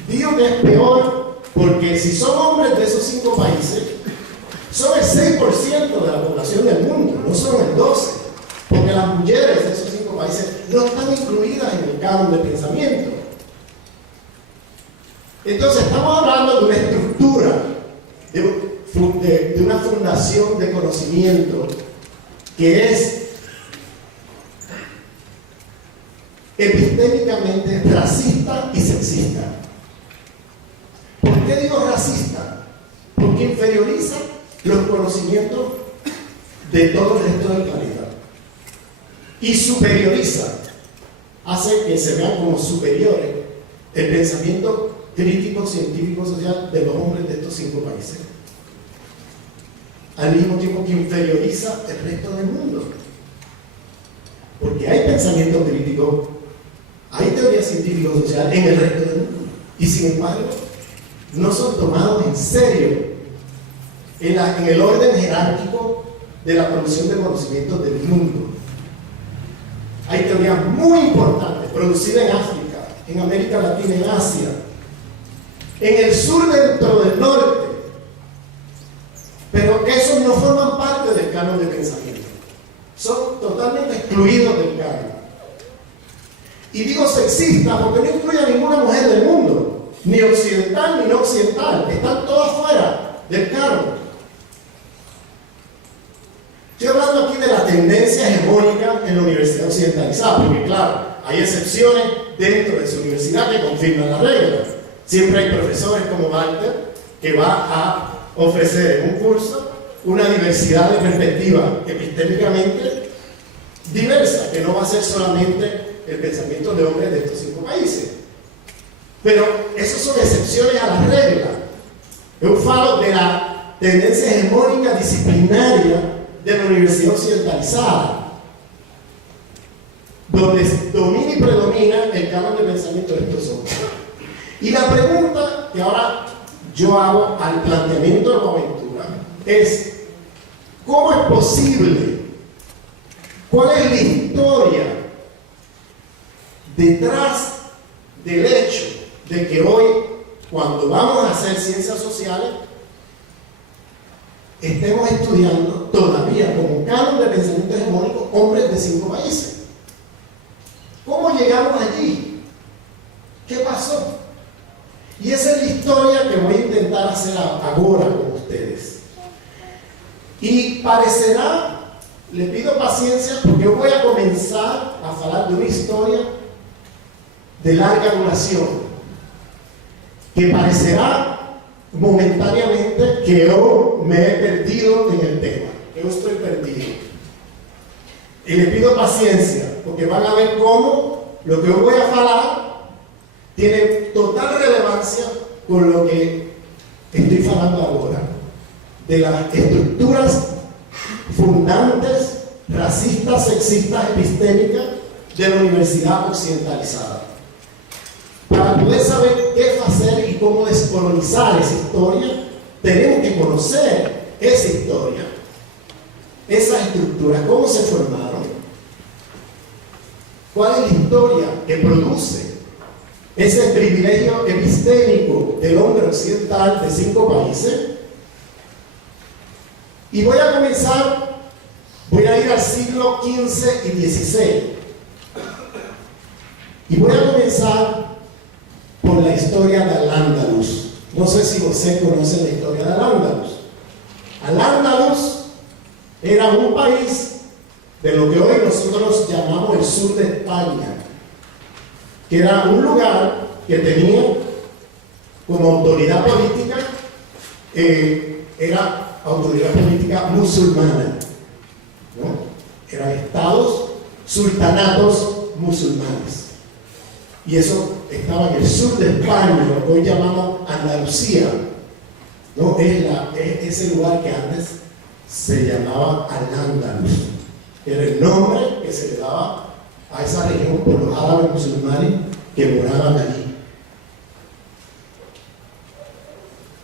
digo que es peor porque si son hombres de esos 5 países, son el 6% de la población del mundo, no son el 12%, porque las mujeres de esos 5 países no están incluidas en el canon de pensamiento. Entonces estamos hablando de una estructura, de una fundación de conocimiento que es epistémicamente racista y sexista. ¿Por qué digo racista? Porque inferioriza los conocimientos de todo el resto del planeta y superioriza, hace que se vean como superiores el pensamiento crítico, científico, social de los hombres de estos 5 países, al mismo tiempo que inferioriza el resto del mundo, porque hay pensamiento crítico, hay teoría científico-social en el resto del mundo, y sin embargo no son tomados en serio en el orden jerárquico de la producción de conocimientos del mundo. Hay teorías muy importantes producidas en África, en América Latina, en Asia, en el sur dentro del norte, pero esos no forman parte del canon de pensamiento, son totalmente excluidos del canon. Y digo sexista porque no incluye a ninguna mujer del mundo, ni occidental ni no occidental, están todas fuera del canon. Estoy hablando aquí de la tendencia hegemónica en la Universidad Occidentalizada, porque claro, hay excepciones dentro de su universidad que confirman la regla. Siempre hay profesores como Walter que va a ofrecer en un curso una diversidad de perspectivas epistémicamente diversa, que no va a ser solamente el pensamiento de hombres de estos 5 países. Pero esas son excepciones a la regla. Yo falo de la tendencia hegemónica disciplinaria de la Universidad Occidentalizada, donde domina y predomina el canon de pensamiento de estos hombres. Y la pregunta que ahora yo hago al planteamiento de Boaventura es: ¿cómo es posible? ¿Cuál es la historia detrás del hecho de que hoy, cuando vamos a hacer ciencias sociales, estemos estudiando todavía como canon de pensamiento hegemónico hombres de 5 países? ¿Cómo llegamos allí? ¿Qué pasó? Y esa es la historia que voy a intentar hacer ahora con ustedes. Y parecerá, le pido paciencia porque yo voy a comenzar a hablar de una historia de larga duración, que parecerá momentáneamente que yo me he perdido en el tema, que yo estoy perdido. Y le pido paciencia, porque van a ver cómo lo que yo voy a hablar tiene total relevancia con lo que estoy hablando ahora, de las estructuras fundantes, racistas, sexistas, epistémicas de la universidad occidentalizada. Para poder saber qué hacer y cómo descolonizar esa historia, tenemos que conocer esa historia, esas estructuras, cómo se formaron, cuál es la historia que produce ese privilegio epistémico del hombre occidental de 5 países. Y voy a comenzar, voy a ir al siglo XV y XVI. Y voy a comenzar por la historia de Al-Ándalus. No sé si ustedes conocen la historia de Al-Ándalus. Al-Ándalus era un país de lo que hoy nosotros llamamos el sur de España, que era un lugar que tenía como autoridad política, era autoridad política musulmana, ¿no? Eran estados, sultanatos musulmanes. Y eso estaba en el sur de España, lo que hoy llamamos Andalucía, ¿no? Es ese lugar que antes se llamaba Al-Ándalus. Era el nombre que se le daba a esa región por los árabes musulmanes que moraban allí.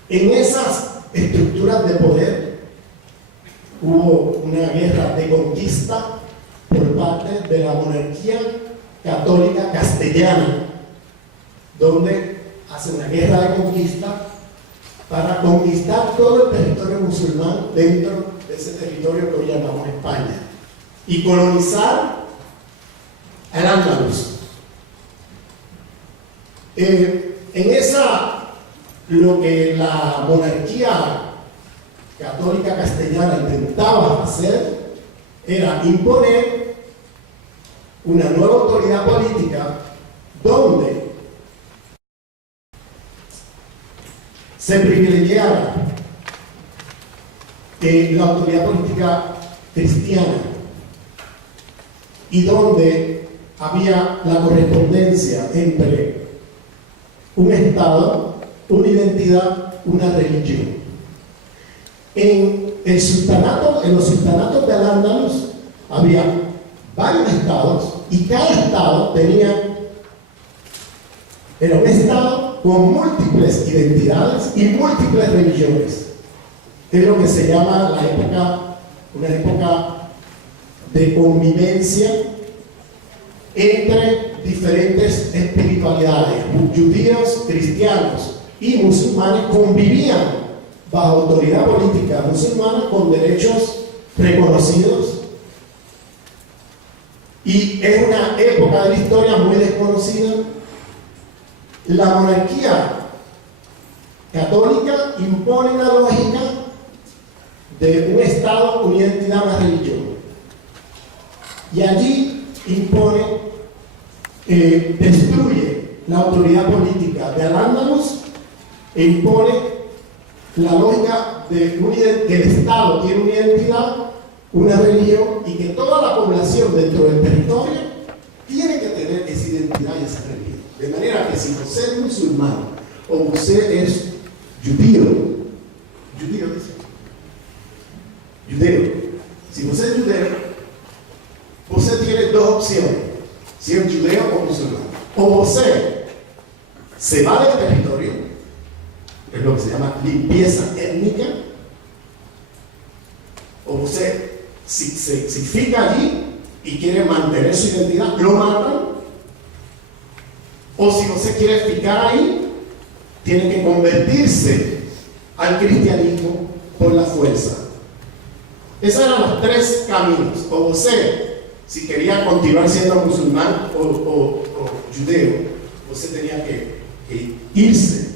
En esas estructuras de poder hubo una guerra de conquista por parte de la monarquía católica castellana, donde hace una guerra de conquista para conquistar todo el territorio musulmán dentro de ese territorio que hoy llamamos España y colonizar Al-Ándalus. En esa, lo que la monarquía católica castellana intentaba hacer era imponer una nueva autoridad política donde se privilegiara la autoridad política cristiana y donde había la correspondencia entre un Estado, una identidad, una religión. En los sultanatos de Al-Ándalus había varios estados y cada estado era un estado con múltiples identidades y múltiples religiones. Es lo que se llama una época de convivencia entre diferentes espiritualidades. Judíos, cristianos y musulmanes convivían bajo autoridad política musulmana con derechos reconocidos. Y es una época de la historia muy desconocida. La monarquía católica impone una lógica de un Estado, una identidad, una religión. Y allí destruye la autoridad política de Al-Ándalus e impone la lógica de que el Estado tiene una identidad, una religión y que toda la población dentro del territorio tiene que tener esa identidad y esa religión. De manera que si usted es musulmán o usted es judío, si usted es judeo, usted tiene dos opciones, si es judeo o musulmán. O usted se va del territorio, es lo que se llama limpieza étnica, o usted se fija allí y quiere mantener su identidad, lo matan. O si usted quiere fijar ahí, tiene que convertirse al cristianismo por la fuerza. Esos eran los tres caminos. O usted, si quería continuar siendo musulmán o judeo, usted tenía que irse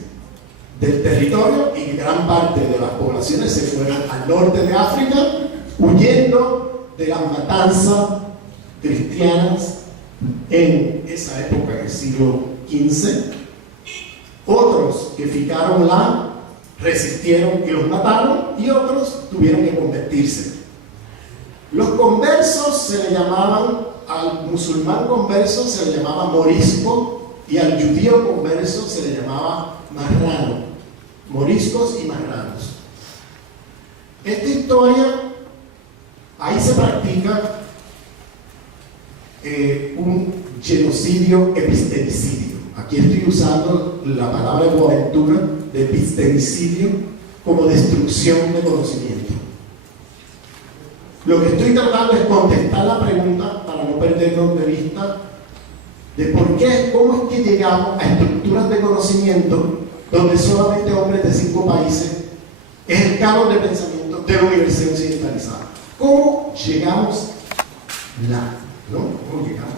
del territorio y gran parte de las poblaciones se fueron al norte de África huyendo de las matanzas cristianas en esa época, en el siglo XV. Otros que ficaron lá resistieron y los mataron, y otros tuvieron que convertirse. Los conversos se le llamaban, al musulmán converso se le llamaba morisco y al judío converso se le llamaba marrano, moriscos y marranos. Esta historia, ahí se practica un genocidio epistemicidio. Aquí estoy usando la palabra de Boaventura de epistemicidio como destrucción de conocimiento. Lo que estoy tratando es contestar la pregunta, para no perdernos de vista, de por qué, cómo es que llegamos a estructuras de conocimiento donde solamente hombres de 5 países es el canon de pensamiento de la Universidad Occidentalizada. ¿Cómo llegamos la? ¿No? ¿Cómo llegamos?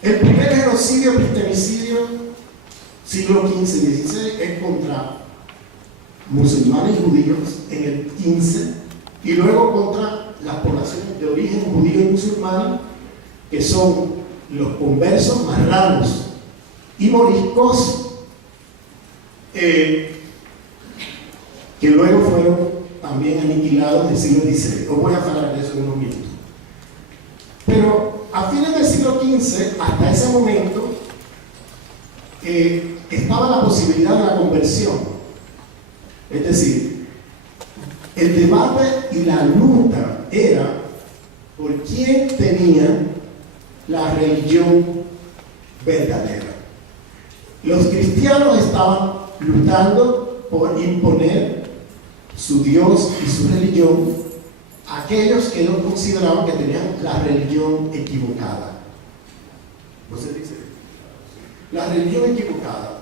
El primer genocidio epistemicidio, siglo XV y XVI, es contra musulmanes y judíos en el XV, y luego contra las poblaciones de origen judío y musulmán, que son los conversos marranos y moriscos, que luego fueron también aniquilados en el siglo XVI. Os voy a hablar de eso en unos minutos. Pero a fines del siglo XV, hasta ese momento, estaba la posibilidad de la conversión. Es decir, el debate y la lucha era por quién tenía la religión verdadera. Los cristianos estaban luchando por imponer su Dios y su religión a aquellos que ellos consideraban que tenían la religión equivocada. ¿Usted dice? La religión equivocada.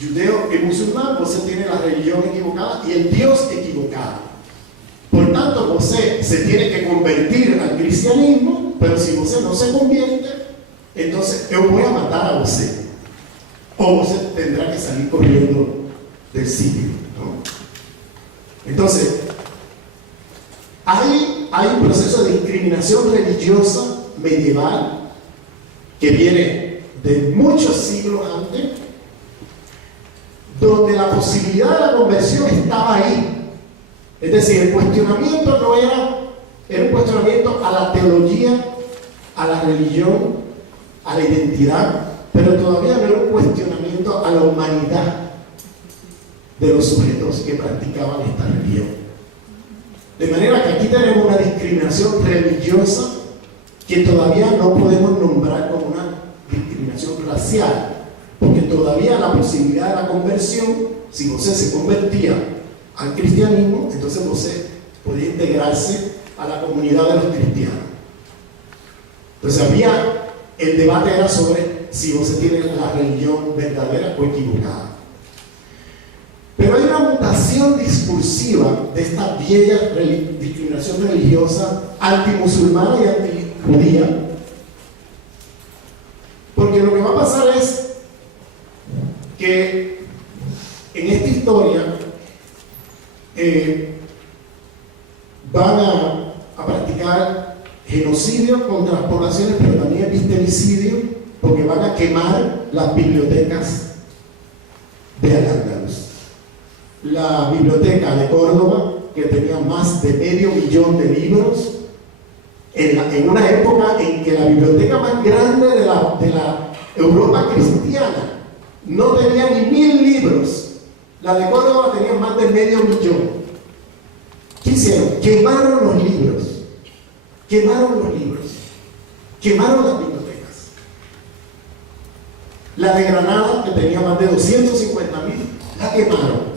Judeo y musulmán, usted tiene la religión equivocada y el Dios equivocado. Por tanto, usted se tiene que convertir al cristianismo, pero si usted no se convierte, entonces yo voy a matar a usted. O usted tendrá que salir corriendo del sitio, ¿no? Entonces, hay un proceso de discriminación religiosa medieval que viene de muchos siglos antes, donde la posibilidad de la conversión estaba ahí. Es decir, el cuestionamiento no era un cuestionamiento a la teología, a la religión, a la identidad, pero todavía no era un cuestionamiento a la humanidad de los sujetos que practicaban esta religión. De manera que aquí tenemos una discriminación religiosa que todavía no podemos nombrar como una discriminación racial, porque todavía la posibilidad de la conversión, si José se convertía al cristianismo, entonces José podía integrarse a la comunidad de los cristianos. Entonces el debate era sobre si José tiene la religión verdadera o equivocada. Pero hay una mutación discursiva de esta vieja discriminación religiosa antimusulmana y antijudía, porque lo que va a pasar es que en esta historia van a practicar genocidio contra las poblaciones, pero también epistemicidio, porque van a quemar las bibliotecas de Al-Ándalus. La biblioteca de Córdoba, que tenía más de 500.000 de libros, en una época en que la biblioteca más grande de la Europa cristiana no tenía ni 1000 libros, la de Córdoba tenía más de 500.000. ¿Qué hicieron? Quemaron los libros, quemaron las bibliotecas. La de Granada, que tenía más de 250.000, la quemaron.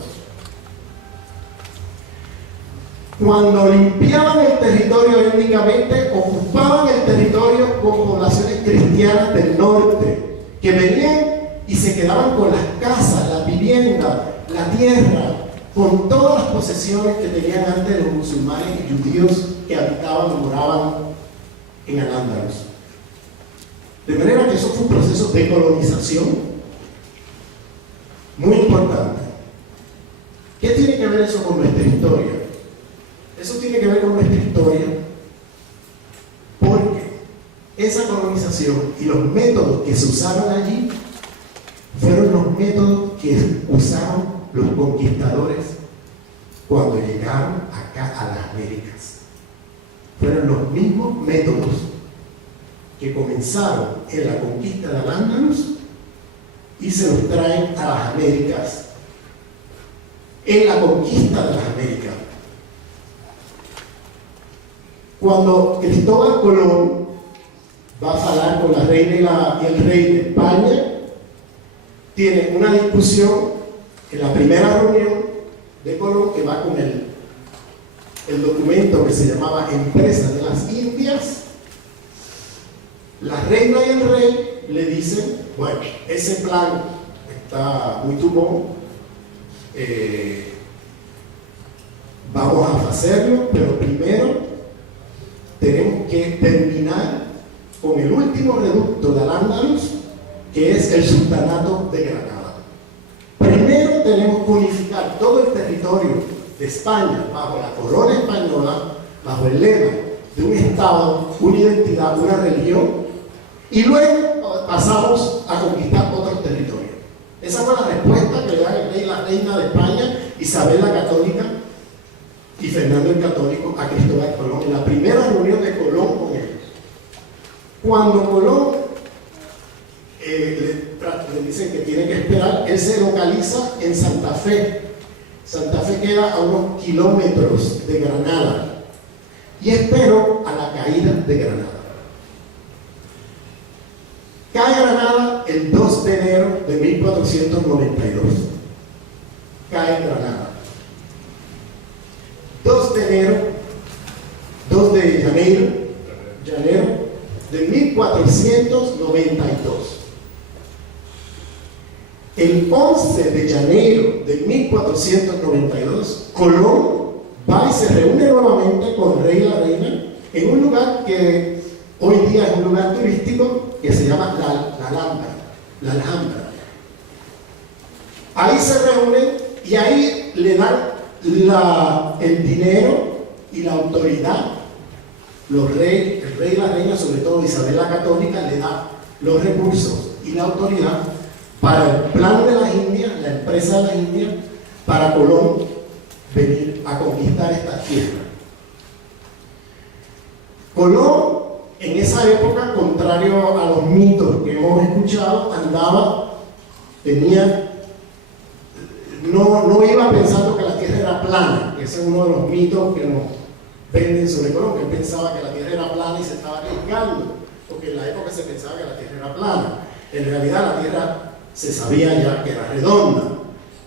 Cuando limpiaban el territorio étnicamente, ocupaban el territorio con poblaciones cristianas del norte, que venían y se quedaban con las casas, la vivienda, la tierra, con todas las posesiones que tenían antes los musulmanes y judíos que habitaban o moraban en Al-Ándalus. De manera que eso fue un proceso de colonización muy importante. ¿Qué tiene que ver eso con nuestra historia? Eso tiene que ver con nuestra historia porque esa colonización y los métodos que se usaron allí fueron los métodos que usaron los conquistadores cuando llegaron acá a las Américas. Fueron los mismos métodos que comenzaron en la conquista de Al-Ándalus y se los traen a las Américas. En la conquista de las Américas. Cuando Cristóbal Colón va a hablar con la reina y el rey de España, tiene una discusión en la primera reunión de Colón, que va con el documento que se llamaba Empresa de las Indias. La reina y el rey le dicen, bueno, ese plan está muy turbón, vamos a hacerlo, pero primero tenemos que terminar con el último reducto de Al-Ándalus, que es el sultanato de Granada. Primero tenemos que unificar todo el territorio de España bajo la corona española, bajo el lema de un Estado, una identidad, una religión, y luego pasamos a conquistar otros territorios. Esa fue la respuesta que le da el rey y la reina de España, Isabel la Católica y Fernando el Católico, a Cristóbal Colón, en la primera reunión de Colón con ellos. Cuando Colón le dicen que tiene que esperar, él se localiza en Santa Fe. Santa Fe queda a unos kilómetros de Granada y esperó a la caída de Granada. Cae Granada el 2 de enero de 1492. Cae Granada. 2 de enero, 2 de enero de 1492. El 11 de enero de 1492, Colón va y se reúne nuevamente con el rey y la reina en un lugar que hoy día es un lugar turístico que se llama la Alhambra. Ahí se reúnen y ahí le dan el dinero y la autoridad. El rey y la reina, sobre todo Isabel la Católica, le da los recursos y la autoridad para el plan de las Indias, la empresa de las Indias, para Colón venir a conquistar esta tierra. Colón, en esa época, contrario a los mitos que hemos escuchado, no iba pensando que la tierra era plana. Ese es uno de los mitos que nos venden sobre Colón, que él pensaba que la tierra era plana y se estaba arriesgando, porque en la época se pensaba que la tierra era plana. En realidad la tierra se sabía ya que era redonda,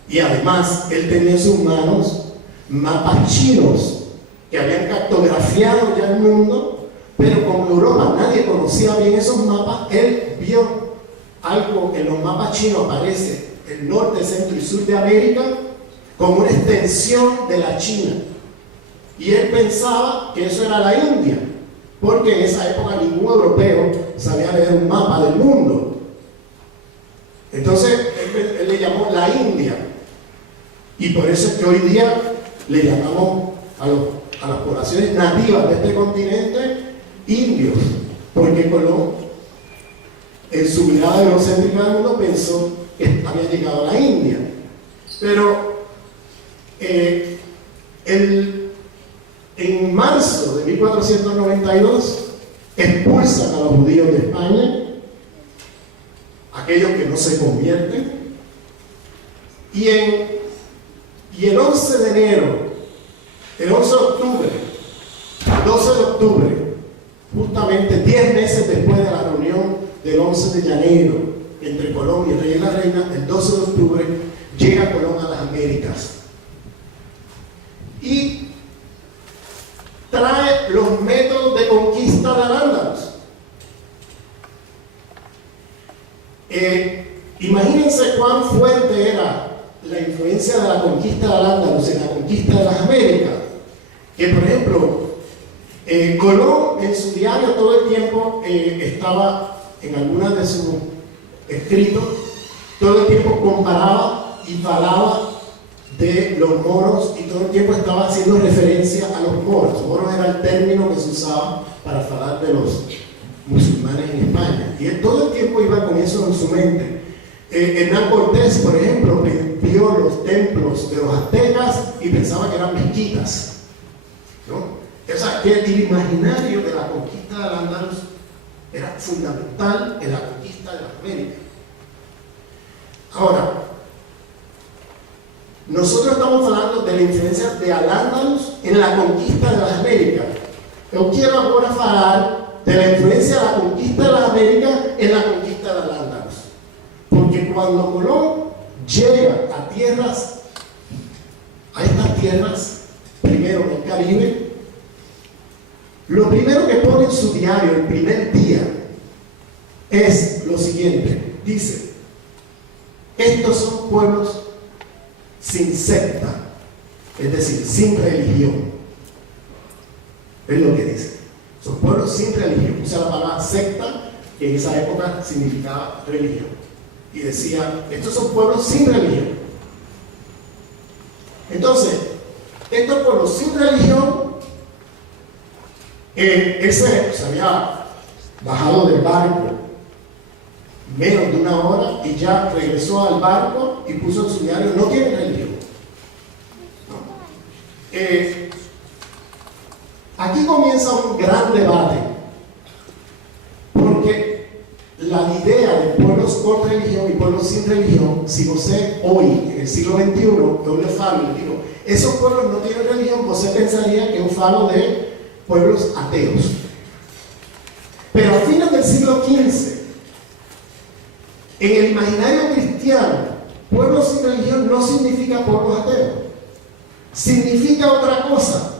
y además él tenía en sus manos mapas chinos que habían cartografiado ya el mundo, pero como en Europa nadie conocía bien esos mapas, él vio algo en los mapas chinos. Aparece el norte, centro y sur de América como una extensión de la China, y él pensaba que eso era la India, porque en esa época ningún europeo sabía leer un mapa del mundo. Entonces él le llamó la India, y por eso es que hoy día le llamamos a las poblaciones nativas de este continente indios, porque Colón, en su mirada eurocéntrica del mundo, pensó que había llegado a la India. Pero en marzo de 1492 expulsan a los judíos de España, aquellos que no se convierten, y el 11 de enero, el 11 de octubre, 12 de octubre, justamente 10 meses después de la reunión del 11 de enero entre Colón y el rey y la reina, el 12 de octubre llega Colón a las Américas y trae los métodos de conquista de Al-Ándalus. Imagínense cuán fuerte era la influencia de la conquista de Al-Ándalus en la conquista de las Américas, que por ejemplo Colón en su diario todo el tiempo estaba, en algunas de sus escritos, todo el tiempo comparaba y hablaba de los moros, y todo el tiempo estaba haciendo referencia a los moros. Moros era el término que se usaba para hablar de los musulmanes en España, y él todo el tiempo iba con eso en su mente. Hernán Cortés, por ejemplo, vio los templos de los aztecas y pensaba que eran mezquitas, ¿no? O sea, que el imaginario de la conquista de Al-Ándalus era fundamental en la conquista de las Américas. Ahora, nosotros estamos hablando de la influencia de Al-Ándalus en la conquista de las Américas. Yo quiero ahora hablar de la influencia de la conquista de las Américas en la conquista de Al-Ándalus. Porque cuando Colón llega a estas tierras, primero en el Caribe, lo primero que pone en su diario el primer día es lo siguiente. Dice: estos son pueblos sin secta, es decir, sin religión. Es lo que dice. Son pueblos sin religión. Usa la palabra secta, que en esa época significaba religión. Y decía, estos son pueblos sin religión. Entonces, estos pueblos sin religión, ese se había bajado del barco menos de una hora y ya regresó al barco y puso en su diario: no tienen religión. No. Aquí comienza un gran debate, porque la idea de pueblos con religión y pueblos sin religión, si você hoy, en el siglo XXI, yo le falo, digo, esos pueblos no tienen religión, você pensaría que es un falo de pueblos ateos. Pero a fines del siglo XV, en el imaginario cristiano, pueblos sin religión no significa pueblos ateos. Significa otra cosa.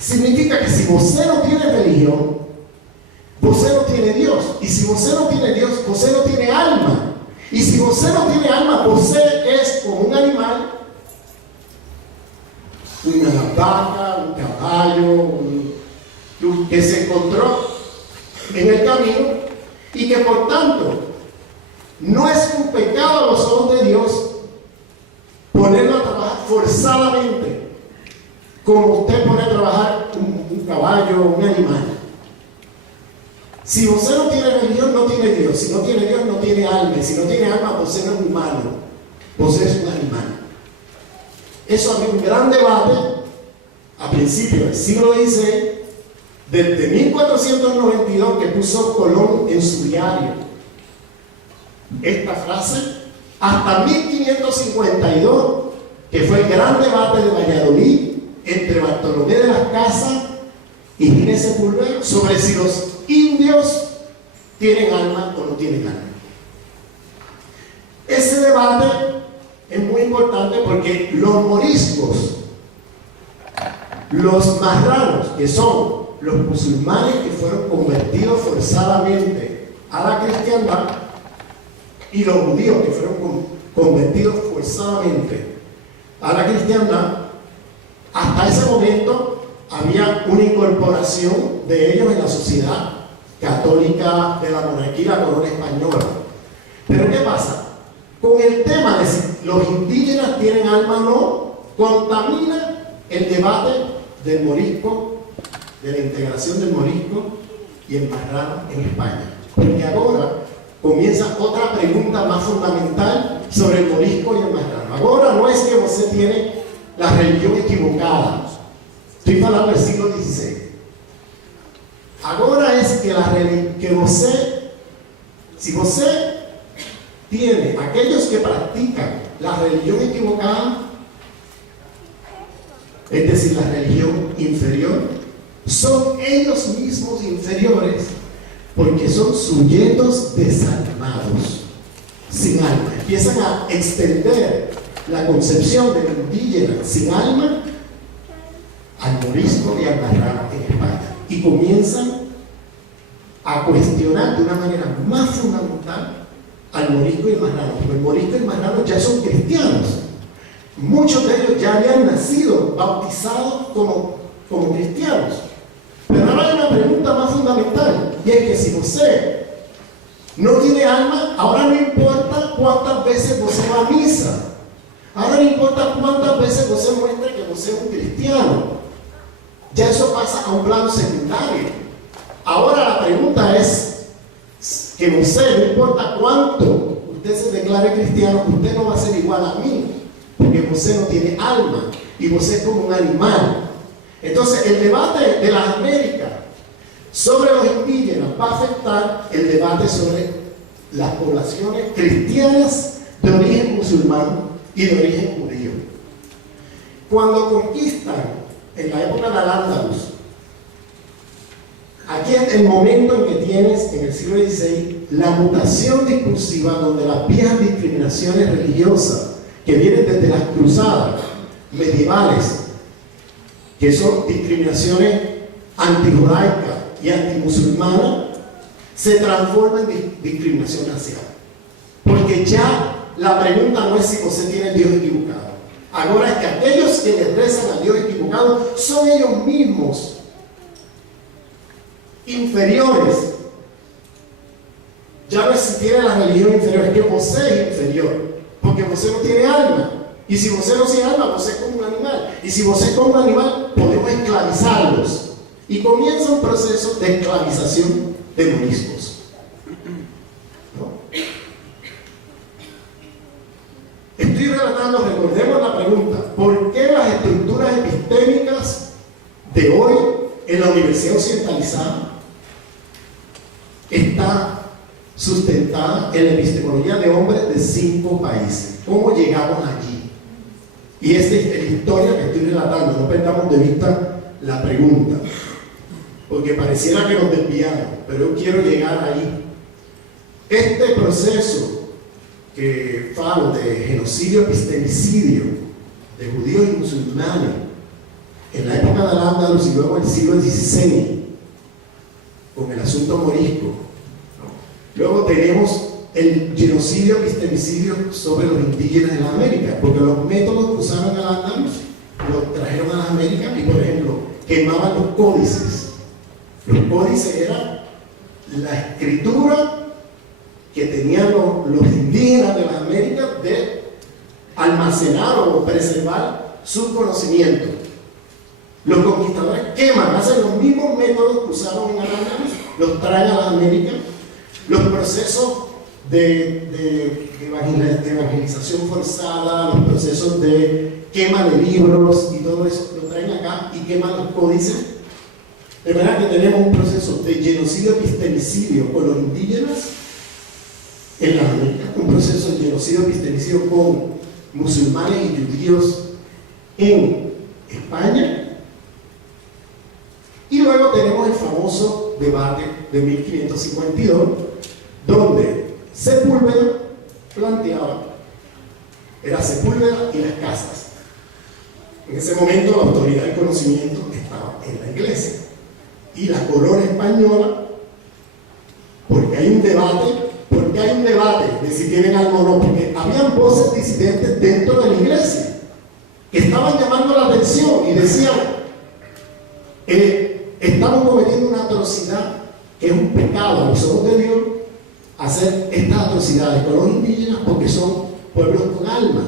Significa que si você no tiene religión, você no tiene Dios. Y si você no tiene Dios, você no tiene alma. Y si você no tiene alma, você es como un animal, una vaca, un caballo, que se encontró en el camino y que por tanto no es un pecado a los ojos de Dios ponerlo a trabajar forzadamente, como usted pone a trabajar un caballo o un animal. Si usted no tiene religión, no tiene Dios. Si no tiene Dios, no tiene alma. Y si no tiene alma, usted no es humano. Usted es un animal. Eso había un gran debate a principios del siglo XVI, desde 1492, que puso Colón en su diario esta frase, hasta 1552, que fue el gran debate de Valladolid entre Bartolomé de las Casas y Ginés Sepúlveda sobre si los indios tienen alma o no tienen alma. Ese debate es muy importante porque los moriscos, los marranos, que son los musulmanes que fueron convertidos forzadamente a la cristiandad, y los judíos que fueron convertidos forzadamente a la cristiandad, hasta ese momento había una incorporación de ellos en la sociedad católica de la monarquía, la corona española. Pero ¿qué pasa? Con el tema de si los indígenas tienen alma o no, contamina el debate del morisco, de la integración del morisco y el marrano en España. Porque ahora comienza otra pregunta más fundamental sobre el morisco y el marrano. Ahora no es que usted tiene la religión equivocada. Estoy hablando del siglo XVI. Ahora es que usted, si usted tiene aquellos que practican la religión equivocada, es decir, la religión inferior, son ellos mismos inferiores porque son sujetos desalmados, sin alma. Empiezan a extender la concepción del indígena sin alma al morisco y al marrano en España, y comienzan a cuestionar de una manera más fundamental al morisco y el marrano, porque el morisco y el marrano ya son cristianos. Muchos de ellos ya habían nacido bautizados como cristianos. Pero ahora hay una pregunta más fundamental, y es que si usted no tiene alma, ahora no importa cuántas veces usted va a misa, ahora no importa cuántas veces usted muestre que usted es un cristiano, ya eso pasa a un plano secundario. Ahora la pregunta es que usted, no importa cuánto usted se declare cristiano, usted no va a ser igual a mí, porque usted no tiene alma y usted es como un animal. Entonces el debate de las Américas sobre los indígenas va a afectar el debate sobre las poblaciones cristianas de origen musulmán y de origen judío. Cuando conquistan en la época de Al-Ándalus, aquí es el momento en que tienes en el siglo XVI la mutación discursiva donde las viejas discriminaciones religiosas que vienen desde las cruzadas medievales, que son discriminaciones antijudaicas y antimusulmanas, se transforman en discriminación racial. Porque ya la pregunta no es si José tiene el Dios equivocado. Ahora es que aquellos que les rezan al Dios equivocado son ellos mismos inferiores. Ya no es si tiene la religión inferior, es que José es inferior, porque José no tiene alma. Y si José no tiene alma, José es como un animal. Y si José es como un animal, podemos esclavizarlos. Y comienza un proceso de esclavización de moriscos. ¿No? Estoy relatando, recordemos la pregunta, ¿por qué las estructuras epistémicas de hoy en la Universidad Occidentalizada está sustentada en la epistemología de hombres de 5 países? ¿Cómo llegamos allí? Y esta es la historia que estoy relatando, no perdamos de vista la pregunta, porque pareciera que nos desviamos, pero yo quiero llegar ahí. Este proceso que falo de genocidio, epistemicidio de judíos y musulmanes en la época de Al-Ándalus y luego en el siglo XVI, con el asunto morisco, ¿no? Luego tenemos el genocidio, epistemicidio sobre los indígenas en las Américas, porque los métodos que usaron en Al-Ándalus los trajeron a las Américas y, por ejemplo, quemaban los códices. Los códices eran la escritura que tenían los indígenas de las Américas de almacenar o preservar sus conocimientos. Los conquistadores queman, hacen los mismos métodos que usaron en Al-Ándalus, los traen a las Américas. Los procesos de evangelización forzada, los procesos de quema de libros y todo eso, lo traen acá y queman los códices. De verdad que tenemos un proceso de genocidio epistemicidio con los indígenas en las Américas, un proceso de genocidio epistemicidio con musulmanes y judíos en España, y luego tenemos el famoso debate de 1552, donde Sepúlveda planteaba, era Sepúlveda y las casas. En ese momento la autoridad del conocimiento estaba en la iglesia y la corona española, porque hay un debate de si tienen algo o no, porque habían voces disidentes dentro de la iglesia que estaban llamando la atención y decían, estamos cometiendo una atrocidad que es un pecado a los ojos de Dios, hacer estas atrocidades con los indígenas porque son pueblos con alma.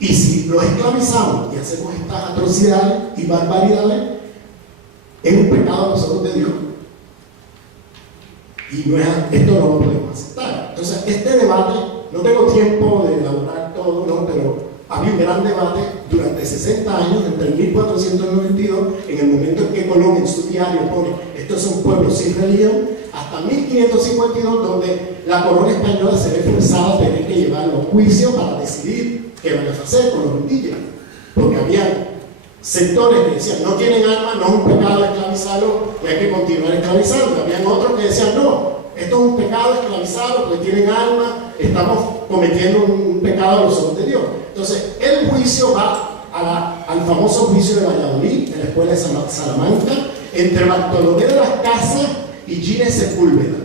Y si los esclavizamos y hacemos estas atrocidades y barbaridades, es un pecado a los ojos de Dios. Y esto no lo podemos aceptar. Entonces, este debate, no tengo tiempo de elaborar todo, ¿no? Pero había un gran debate durante 60 años, entre 1492, en el momento en que Colón en su diario pone, estos son pueblos sin religión, hasta 1552, donde la corona española se ve forzada a tener que llevarlo a juicio para decidir qué van a hacer con los indígenas. Porque había sectores que decían, no tienen alma, no es un pecado esclavizarlos y hay que continuar esclavizando. Habían otros que decían, no, esto es un pecado esclavizarlos porque tienen alma, estamos cometiendo un pecado a los ojos de Dios. Entonces, el juicio va al famoso juicio de Valladolid, en la escuela de Salamanca, entre Bartolomé de las Casas y Gines Sepúlveda.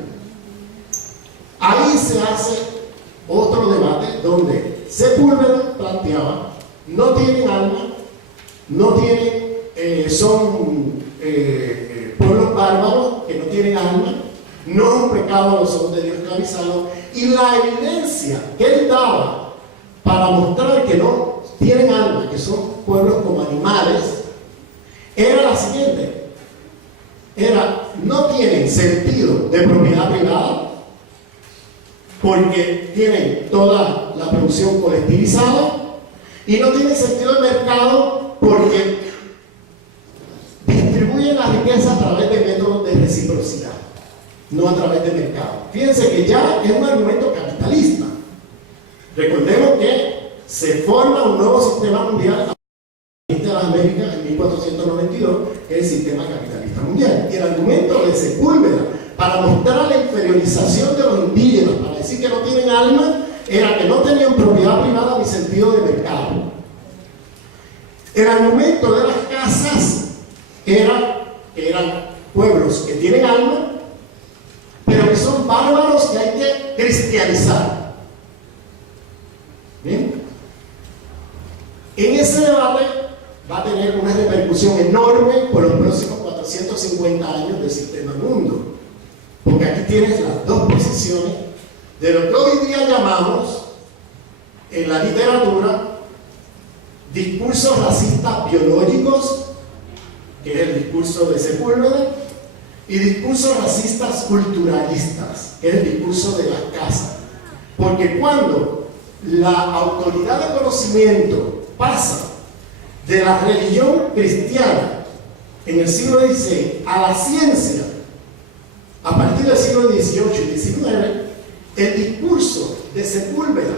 Ahí se hace otro debate donde Sepúlveda planteaba, no tienen alma, no tienen, son pueblos bárbaros que no tienen alma, no es un pecado a los ojos de Dios esclavizarlos, y la evidencia que él daba para mostrar que no tienen alma, que son pueblos como animales, era la siguiente: no tienen sentido de propiedad privada porque tienen toda la producción colectivizada, y no tienen sentido de mercado porque distribuyen la riqueza a través de métodos reciprocidad, no a través del mercado. Fíjense que ya es un argumento capitalista. Recordemos que se forma un nuevo sistema mundial de las Américas en 1492, que es el sistema capitalista mundial. Y el argumento de Sepúlveda, para mostrar la inferiorización de los indígenas, para decir que no tienen alma, era que no tenían propiedad privada ni sentido de mercado. El argumento de las casas era que eran pueblos que tienen alma, pero que son bárbaros que hay que cristianizar. ¿Bien? En ese debate va a tener una repercusión enorme por los próximos 450 años del sistema mundo, porque aquí tienes las dos posiciones de lo que hoy día llamamos en la literatura discursos racistas biológicos, que es el discurso de Sepúlveda, y discursos racistas culturalistas, que es el discurso de las casas. Porque cuando la autoridad de conocimiento pasa de la religión cristiana en el siglo XVI a la ciencia, a partir del siglo XVIII y XIX, el discurso de Sepúlveda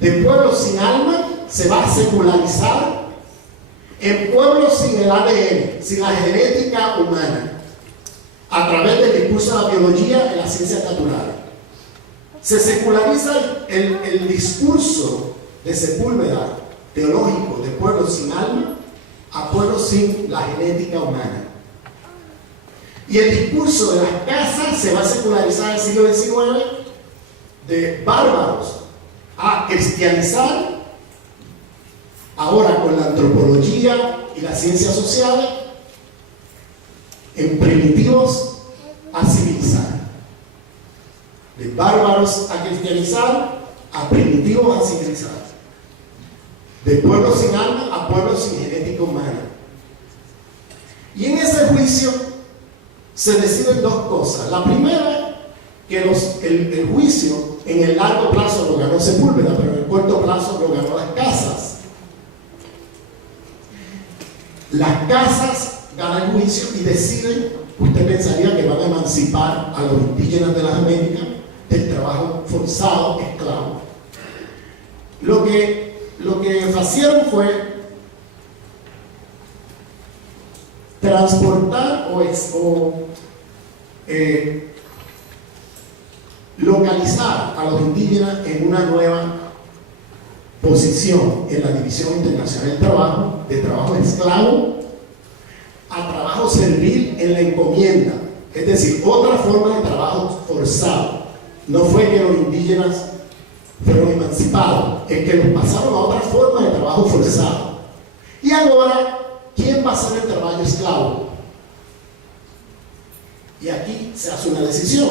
de pueblos sin alma se va a secularizar en pueblos sin el ADN, sin la genética humana, a través del discurso de la biología y las ciencias naturales. Se seculariza el discurso de Sepúlveda teológico de pueblos sin alma a pueblos sin la genética humana. Y el discurso de las casas se va a secularizar en el siglo XIX, de bárbaros a cristianizar, ahora con la antropología y las ciencias sociales, en primitivos a civilizar. De bárbaros a cristianizar, a primitivos a civilizar. De pueblos sin alma a pueblos sin genética humana. Y en ese juicio se deciden dos cosas. La primera, que el juicio en el largo plazo lo ganó Sepúlveda, pero en el corto plazo lo ganó las casas. Las casas ganan el juicio y deciden, usted pensaría que van a emancipar a los indígenas de las Américas del trabajo forzado, esclavo. Lo que hicieron fue transportar localizar a los indígenas en una nueva posición en la División Internacional del Trabajo, de trabajo esclavo a trabajo servil en la encomienda, es decir, otra forma de trabajo forzado. No fue que los indígenas fueron emancipados, es que los pasaron a otra forma de trabajo forzado. Y ahora, ¿quién va a hacer el trabajo esclavo? Y aquí se hace una decisión,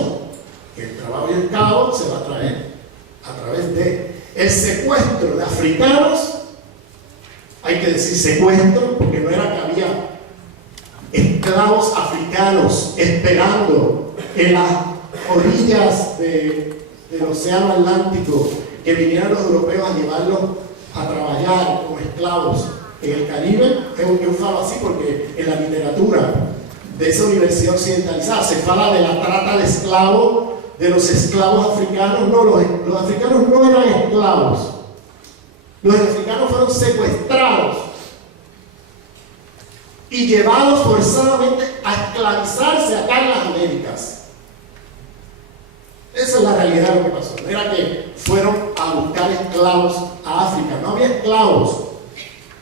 que el trabajo esclavo se va a traer a través de el secuestro de africanos. Hay que decir secuestro, porque no era que había esclavos africanos esperando en las orillas del océano Atlántico que vinieran los europeos a llevarlos a trabajar como esclavos en el Caribe. Yo falo así porque en la literatura de esa universidad occidentalizada se fala de la trata de esclavos, de los esclavos africanos. No, los africanos no eran esclavos. Los africanos fueron secuestrados y llevados forzadamente a esclavizarse acá en las Américas. Esa es la realidad de lo que pasó. No era que fueron a buscar esclavos a África. No había esclavos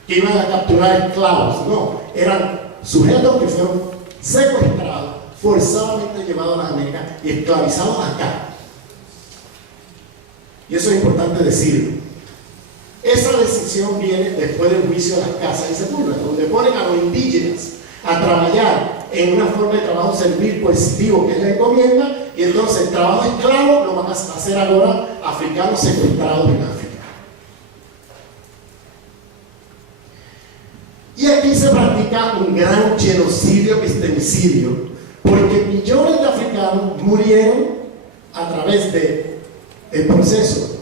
que iban a capturar esclavos. No, eran sujetos que fueron secuestrados, forzadamente llevados a las Américas y esclavizados acá. Y eso es importante decirlo. Esa decisión viene después del juicio de las casas y Sepúlveda, donde ponen a los indígenas a trabajar en una forma de trabajo servil coercitivo, que es la encomienda, y entonces el trabajo esclavo lo van a hacer ahora africanos secuestrados en África. Y aquí se practica un gran genocidio, epistemicidio, porque millones de africanos murieron a través del proceso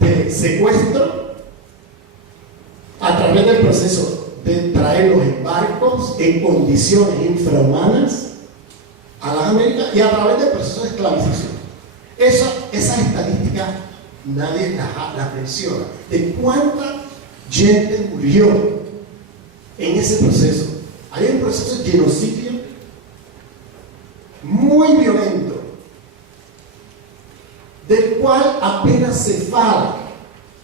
de secuestro, a través del proceso de traerlos en barcos en condiciones infrahumanas a las Américas y a través del proceso de esclavización. Esas estadísticas nadie las menciona. ¿De cuánta gente murió en ese proceso? Hay un proceso de genocidio muy violento, del cual apenas se fala,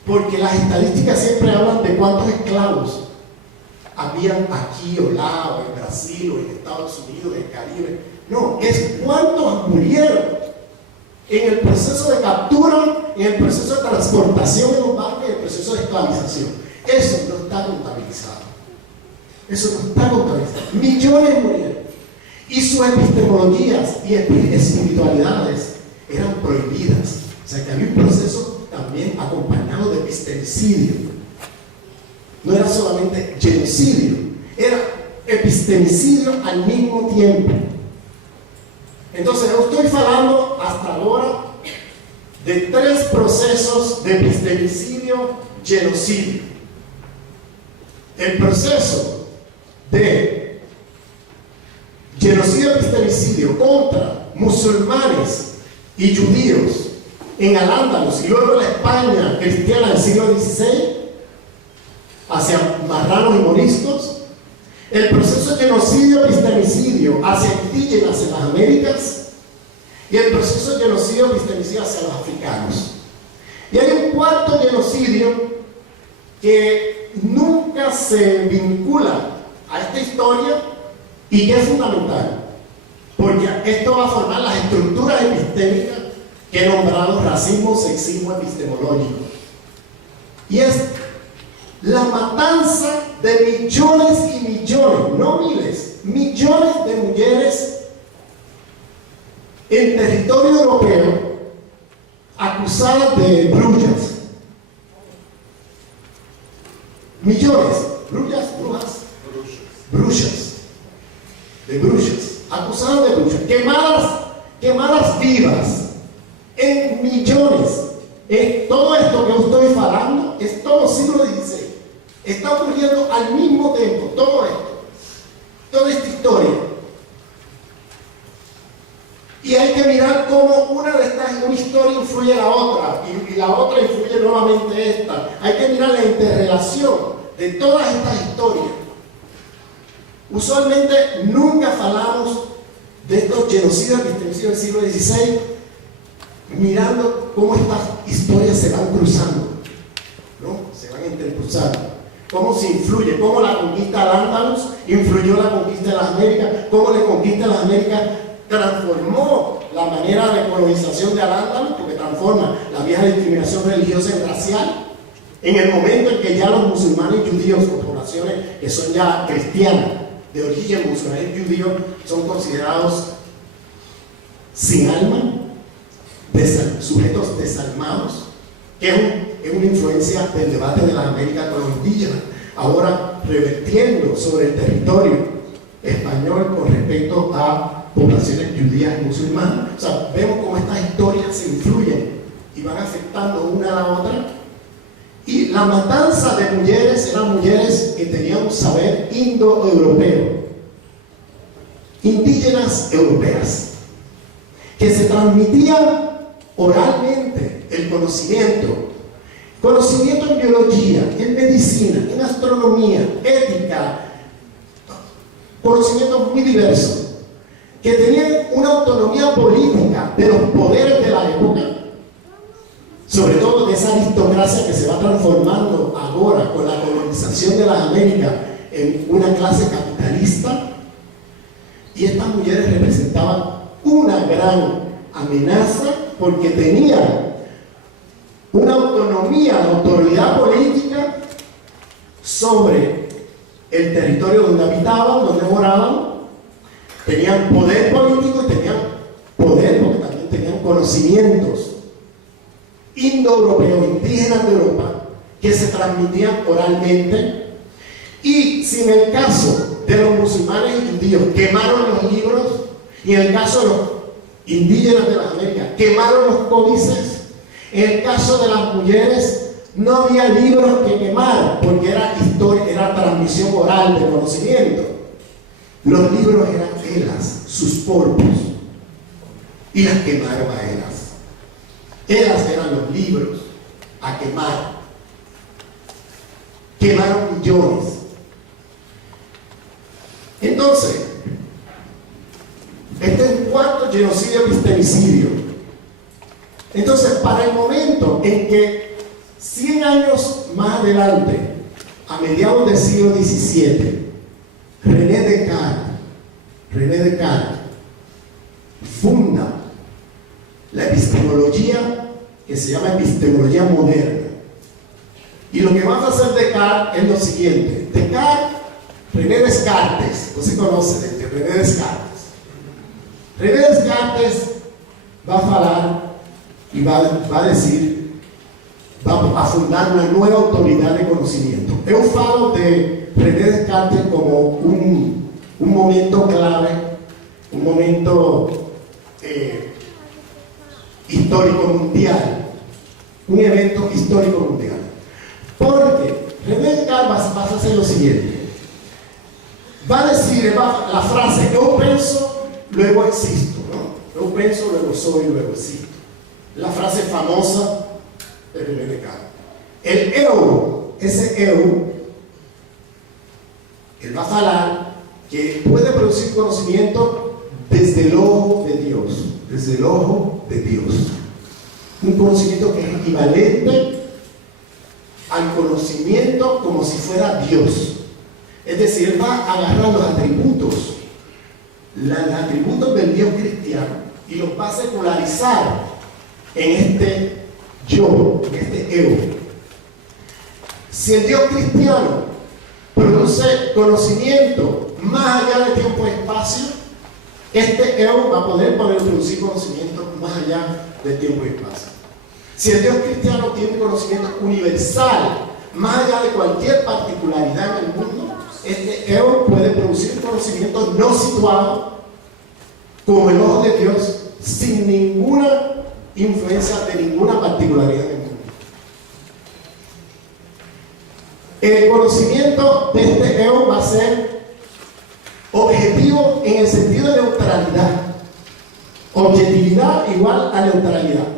porque las estadísticas siempre hablan de cuántos esclavos habían aquí o lá, o en Brasil, o en Estados Unidos, en el Caribe. No, es cuántos murieron en el proceso de captura, en el proceso de transportación en los barcos, en el proceso de esclavización. Eso no está contabilizado. Eso no está contabilizado. Millones murieron. Y sus epistemologías y espiritualidades eran prohibidas. O sea que había un proceso también acompañado de epistemicidio. No era solamente genocidio, era epistemicidio al mismo tiempo. Entonces, yo estoy hablando hasta ahora de 3 procesos de epistemicidio, genocidio. El proceso de genocidio epistemicidio contra musulmanes y judíos en Al-Ándalus y luego en la España cristiana del siglo XVI hacia marranos y moriscos. El proceso de genocidio epistemicidio hacia indígenas en las Américas y el proceso de genocidio epistemicidio hacia los africanos. Y hay un cuarto genocidio que nunca se vincula a esta historia y que es fundamental, porque esto va a formar las estructuras epistémicas que he nombrado racismo, sexismo epistemológico. Y es la matanza de millones y millones, no miles, millones de mujeres en territorio europeo acusadas de brujas. Millones, brujas, acusadas de brujas, quemadas vivas, en millones. Todo esto que os estoy hablando es todo siglo XVI. Está ocurriendo al mismo tiempo, todo esto, toda esta historia. Y hay que mirar cómo una historia influye en la otra, y la otra influye nuevamente en esta. Hay que mirar la interrelación de todas estas historias. Usualmente nunca hablamos de estos genocidios epistemicidios del siglo XVI, mirando cómo estas historias se van cruzando, ¿no? Se van entrecruzando. Cómo se influye, cómo la conquista al Al-Ándalus influyó en la conquista de las Américas, cómo la conquista de las Américas transformó la manera de colonización de Al-Ándalus, porque transforma la vieja discriminación religiosa en racial, en el momento en que ya los musulmanes y judíos, con poblaciones que son ya cristianas, de origen musulmán y judío, son considerados sin alma, sujetos desalmados, que es una influencia del debate de las Américas con los indígenas, ahora revertiendo sobre el territorio español con respecto a poblaciones judías y musulmanas. O sea, vemos cómo estas historias se influyen y van afectando una a la otra. Y la matanza de mujeres eran mujeres que tenían un saber indoeuropeo, indígenas europeas, que se transmitían oralmente el conocimiento en biología, en medicina, en astronomía, ética, conocimientos muy diversos, que tenían una autonomía política de los poderes de la época, sobre todo de esa aristocracia que se va transformando ahora con la colonización de las Américas en una clase capitalista. Y estas mujeres representaban una gran amenaza porque tenían una autonomía, autoridad política sobre el territorio donde habitaban, donde moraban. Tenían poder político y tenían poder porque también tenían conocimientos indoeuropeos, indígenas de Europa, que se transmitían oralmente. Y si en el caso de los musulmanes y judíos quemaron los libros, y en el caso de los indígenas de las Américas quemaron los códices, en el caso de las mujeres no había libros que quemar porque era historia, era transmisión oral de conocimiento. Los libros eran telas, sus polvos. y las quemaron a ellas. Ellas eran los libros a quemar. Quemaron millones. Entonces, este es el cuarto genocidio epistemicidio. Entonces, para el momento en que 100 años más adelante, a mediados del siglo XVII, René Descartes funda la epistemología que se llama epistemología moderna. Y lo que va a hacer Descartes es lo siguiente. René Descartes, no se conoce de René Descartes. René Descartes va a hablar y va a decir, va a fundar una nueva autoridad de conocimiento. Yo falo de René Descartes como un momento clave, un momento histórico mundial, un evento histórico mundial. Porque René Descartes va a hacer lo siguiente. Va a decir la frase yo pienso, luego existo, ¿no? Yo pienso, luego soy, luego existo. La frase famosa de René Descartes. El eu, ese eu, él va a hablar que puede producir conocimiento desde el ojo de Dios, desde el ojo de Dios. Un conocimiento que es equivalente al conocimiento como si fuera Dios. Es decir, él va a agarrar los atributos del Dios cristiano y los va a secularizar en este yo, en este ego. Si el Dios cristiano produce conocimiento más allá de tiempo y espacio, este ego va a poder producir conocimiento más allá de tiempo y espacio. Si el Dios cristiano tiene conocimiento universal, más allá de cualquier particularidad en el mundo, este ego puede producir conocimiento no situado como el ojo de Dios, sin ninguna influencia de ninguna particularidad en el mundo. El conocimiento de este ego va a ser objetivo en el sentido de neutralidad. Objetividad igual a neutralidad.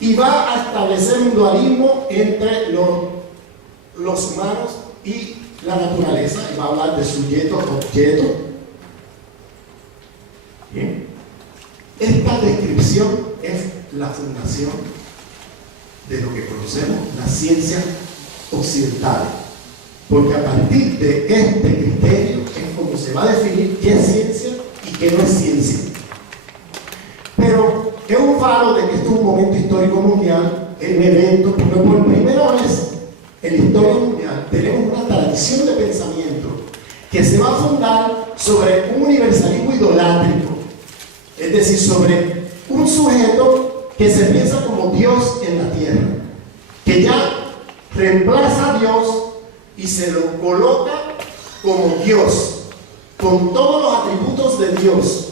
Y va a establecer un dualismo entre los humanos y la naturaleza. Y va a hablar de sujeto, objeto. Bien. Esta descripción es la fundación de lo que conocemos las ciencias occidentales. Porque a partir de este criterio es como se va a definir qué es ciencia y qué no es ciencia. Pero es un faro de que esto es un momento histórico mundial, es un evento, porque por primera vez en la historia mundial tenemos una tradición de pensamiento que se va a fundar sobre un universalismo idolátrico, es decir, sobre un sujeto que se piensa como Dios en la tierra, que ya reemplaza a Dios y se lo coloca como Dios, con todos los atributos de Dios,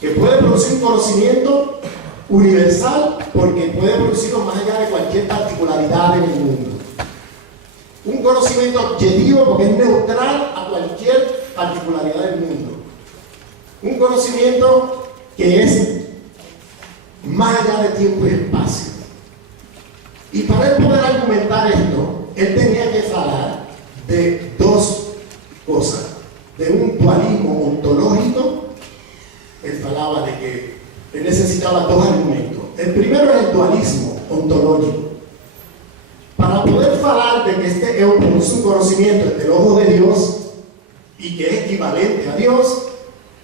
que puede producir un conocimiento universal porque puede producirlo más allá de cualquier particularidad en el mundo. Un conocimiento objetivo porque es neutral a cualquier particularidad del mundo. Un conocimiento que es más allá de tiempo y espacio. Y para él poder argumentar esto, él tenía que hablar de dos cosas. De un dualismo ontológico. Él hablaba de que él necesitaba dos argumentos. El primero es el dualismo ontológico. Para poder hablar de que este ego produce un conocimiento entre el ojo de Dios y que es equivalente a Dios,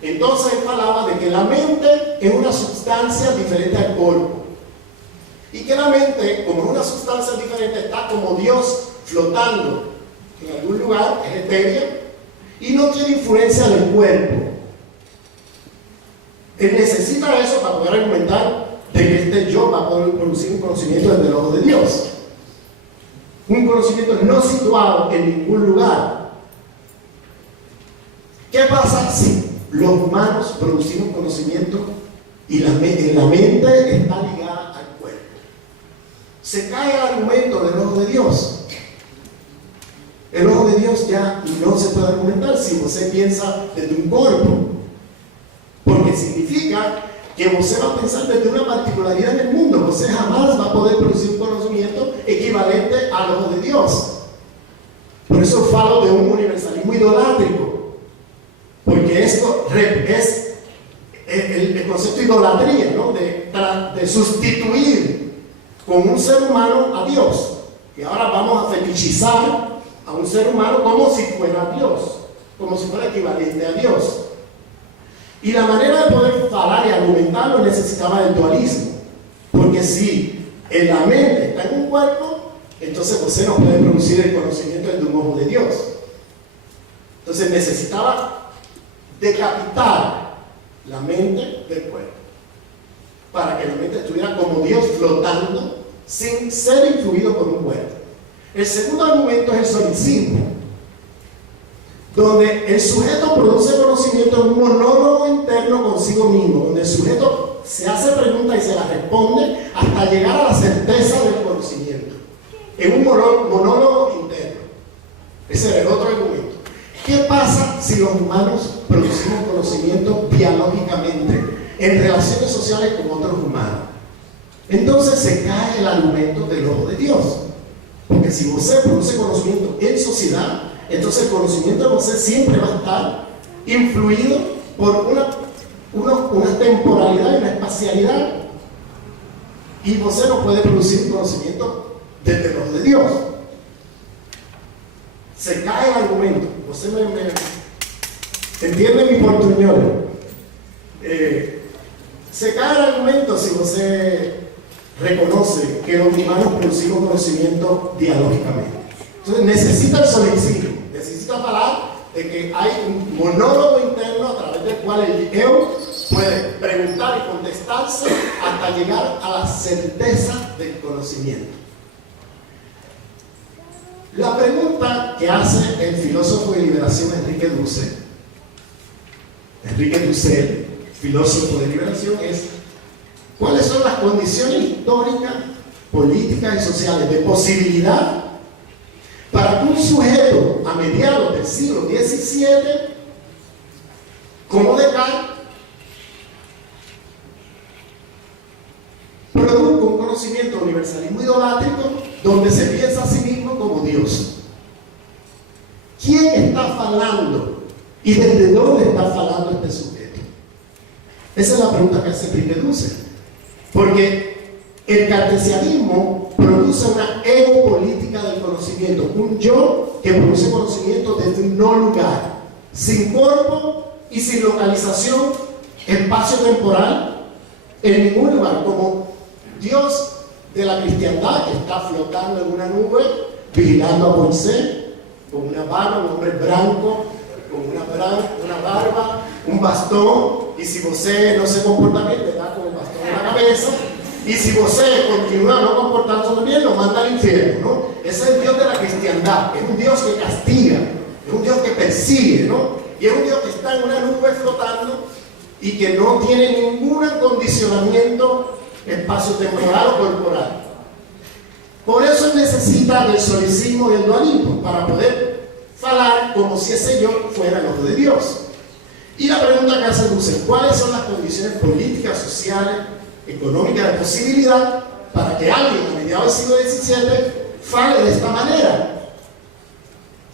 entonces él hablaba de que la mente es una sustancia diferente al cuerpo. Y que la mente, como es una sustancia diferente, está como Dios flotando en algún lugar, es etérea, y no tiene influencia del cuerpo. Él necesita eso para poder argumentar de que este yo va a poder producir un conocimiento desde el ojo de Dios. Un conocimiento no situado en ningún lugar. ¿Qué pasa si los humanos producimos conocimiento y la mente está ligada al cuerpo? Se cae el argumento del ojo de Dios. El ojo de Dios ya no se puede argumentar si usted piensa desde un cuerpo. Porque significa significa que você va a pensar desde una particularidad en el mundo. Você jamás va a poder producir un conocimiento equivalente al ojo de Dios. Por eso falo de un universalismo idolátrico, porque esto es el concepto de idolatría, ¿no? de sustituir con un ser humano a Dios. Y ahora vamos a fetichizar a un ser humano como si fuera Dios, como si fuera equivalente a Dios. Y la manera de poder falar y argumentarlo necesitaba del dualismo, porque si en la mente está en un cuerpo, entonces usted no puede producir el conocimiento de un ojo de Dios. Entonces necesitaba decapitar la mente del cuerpo para que la mente estuviera como Dios flotando sin ser influido por un cuerpo. El segundo argumento es el solicismo, donde el sujeto produce conocimiento en un monólogo interno consigo mismo, donde el sujeto se hace preguntas y se las responde hasta llegar a la certeza del conocimiento, en un monólogo interno. Ese era el otro argumento. ¿Qué pasa si los humanos producimos conocimiento dialógicamente en relaciones sociales con otros humanos? Entonces se cae el argumento del ojo de Dios, porque si usted produce conocimiento en sociedad, entonces el conocimiento de usted siempre va a estar influido por una temporalidad y una espacialidad, y usted no puede producir conocimiento desde el ojo de Dios. Se cae el argumento. ¿Usted me entiende mi portuñol? Se cae el argumento si usted reconoce que los humanos producimos conocimiento dialógicamente. Entonces necesita el solicismo, necesita hablar de que hay un monólogo interno a través del cual el yo puede preguntar y contestarse hasta llegar a la certeza del conocimiento. La pregunta que hace el filósofo de liberación Enrique Dussel, filósofo de liberación, es: ¿cuáles son las condiciones históricas, políticas y sociales de posibilidad para que un sujeto a mediados del siglo XVII, como Descartes, produzca un conocimiento de universalismo idolátrico donde se piensa a sí mismo como Dios? ¿Quién está falando y desde dónde está falando este sujeto? Esa es la pregunta que hace Enrique Dussel, porque el cartesianismo produce una egopolítica del conocimiento, un yo que produce conocimiento desde un no lugar, sin cuerpo y sin localización espacio-temporal, en ningún lugar, como Dios de la cristiandad, que está flotando en una nube, vigilando a Moisés, con una barba, un hombre blanco, con una barba, un bastón, y si usted no se comporta bien, le da con el bastón en la cabeza, y si usted continúa no comportándose bien, lo manda al infierno, ¿no? Ese es el Dios de la cristiandad, es un Dios que castiga, es un Dios que persigue, ¿no? Y es un Dios que está en una nube flotando y que no tiene ningún acondicionamiento espacio-temporal o corporal. Por eso necesita del solicismo y del dualismo, para poder falar como si ese yo fuera el ojo de Dios. Y la pregunta que hace Dussel: ¿cuáles son las condiciones políticas, sociales, económicas de posibilidad para que alguien a mediados del siglo XVII fale de esta manera?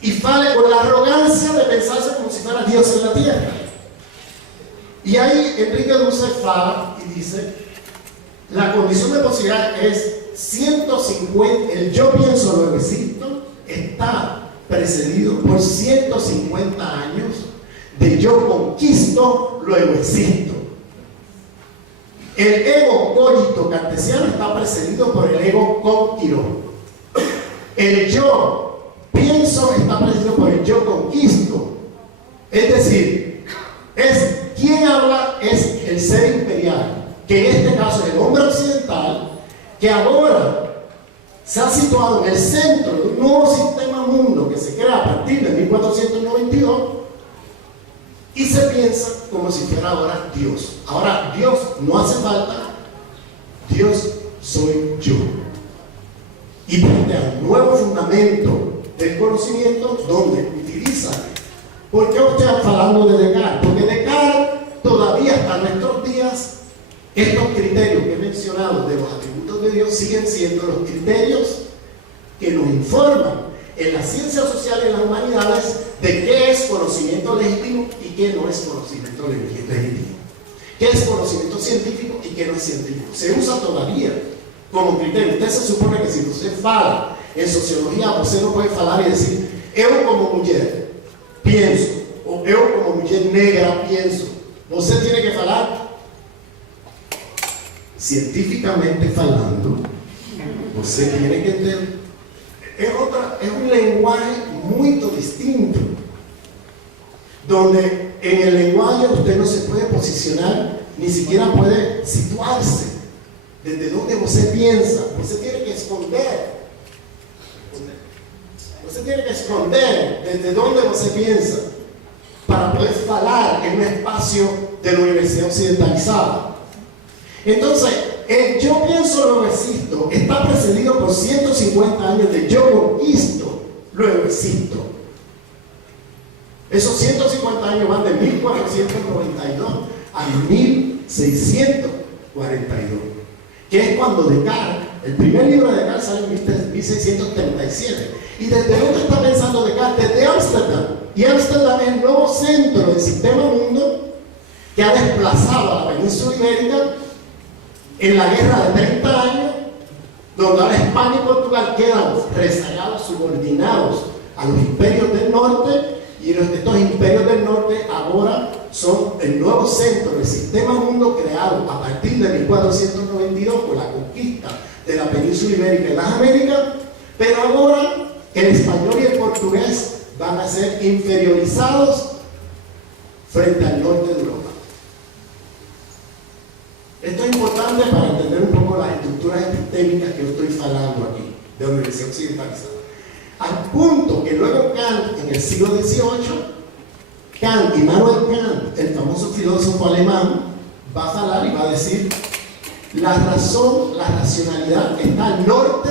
Y fale con la arrogancia de pensarse como si fuera Dios en la tierra. Y ahí Enrique Dussel fala y dice: la condición de posibilidad es 150, el yo pienso luego existo está precedido por 150 años de yo conquisto luego existo. El ego cogito cartesiano está precedido por el ego cogito. El yo pienso está precedido por el yo conquisto. Es decir, quien habla es el ser imperial, que en este caso es el hombre occidental, que ahora se ha situado en el centro de un nuevo sistema mundo que se crea a partir de 1492 y se piensa como si fuera ahora Dios. Ahora Dios no hace falta, Dios soy yo. Y plantea un nuevo fundamento del conocimiento donde utiliza. ¿Por qué usted está hablando de Descartes? Porque Descartes todavía hasta nuestros días, estos criterios que he mencionado de los atributos de Dios siguen siendo los criterios que nos informan en las ciencias sociales y en las humanidades de qué es conocimiento legítimo y qué no es conocimiento legítimo. Qué es conocimiento científico y qué no es científico. Se usa todavía como criterio. Usted se supone que si usted fala en sociología, usted no puede falar y decir, yo como mujer pienso, o yo como mujer negra pienso. Usted tiene que falar científicamente falando. Usted tiene que tener, es un lenguaje muy distinto, donde en el lenguaje usted no se puede posicionar, ni siquiera puede situarse desde donde usted piensa. Usted tiene que esconder. Usted tiene que esconder desde donde usted piensa para poder hablar en un espacio de la universidad occidentalizada. Entonces, el yo pienso, luego existo está precedido por 150 años de yo conquisto, luego existo. Esos 150 años van de 1492 a 1642, que es cuando Descartes, el primer libro de Descartes sale en 1637. ¿Y desde dónde está pensando Descartes? Desde Ámsterdam. Y Ámsterdam es el nuevo centro del sistema mundo que ha desplazado a la península ibérica en la guerra de 30 años, donde ahora España y Portugal quedan rezagados, subordinados a los imperios del norte, y estos imperios del norte ahora son el nuevo centro del sistema mundo creado a partir de 1492 por la conquista de la península ibérica y las Américas, pero ahora el español y el portugués van a ser inferiorizados frente al norte de Europa. Esto es importante para entender un poco las estructuras epistémicas que yo estoy hablando aquí, de la Universidad Occidentalizada. Al punto que luego Kant, en el siglo XVIII, Kant, Immanuel Kant, el famoso filósofo alemán, va a hablar y va a decir: la razón, la racionalidad está al norte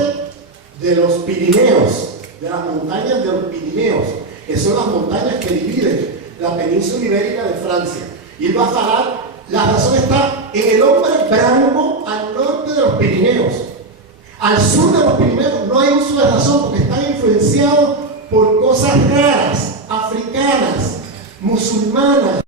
de los Pirineos, de las montañas de los Pirineos, que son las montañas que dividen la península ibérica de Francia. Y él va a hablar: la razón está en el hombre blanco al norte de los Pirineos. Al sur de los Pirineos no hay uso de razón porque están influenciados por cosas raras, africanas, musulmanas,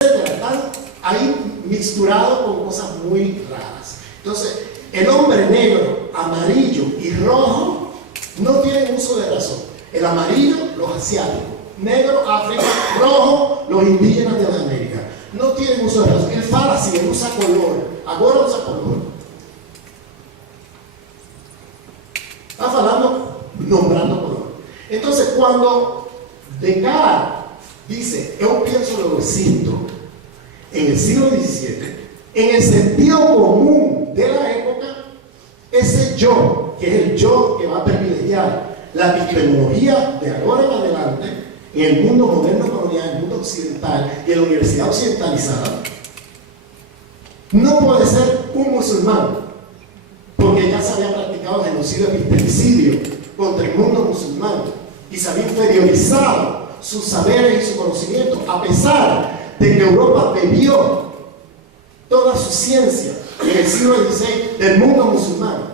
etc. Están ahí mixturados con cosas muy raras. Entonces, el hombre negro, amarillo y rojo no tienen uso de razón. El amarillo, los asiáticos; negro, África; rojo, los indígenas de la América. No tienen uso de razón. El fala sí, él usa color. Ahora usa color. Está hablando, nombrando color. Entonces, cuando Descartes dice, yo pienso, luego existo, en el siglo XVII, en el sentido común de la época, ese yo, que es el yo que va a privilegiar la epistemología de ahora en adelante, en el mundo moderno colonial, en el mundo occidental y en la universidad occidentalizada, no puede ser un musulmán, porque ya se había practicado genocidio, epistemicidio contra el mundo musulmán y se había inferiorizado sus saberes y su conocimiento, a pesar de que Europa bebió toda su ciencia en el siglo XVI del mundo musulmán.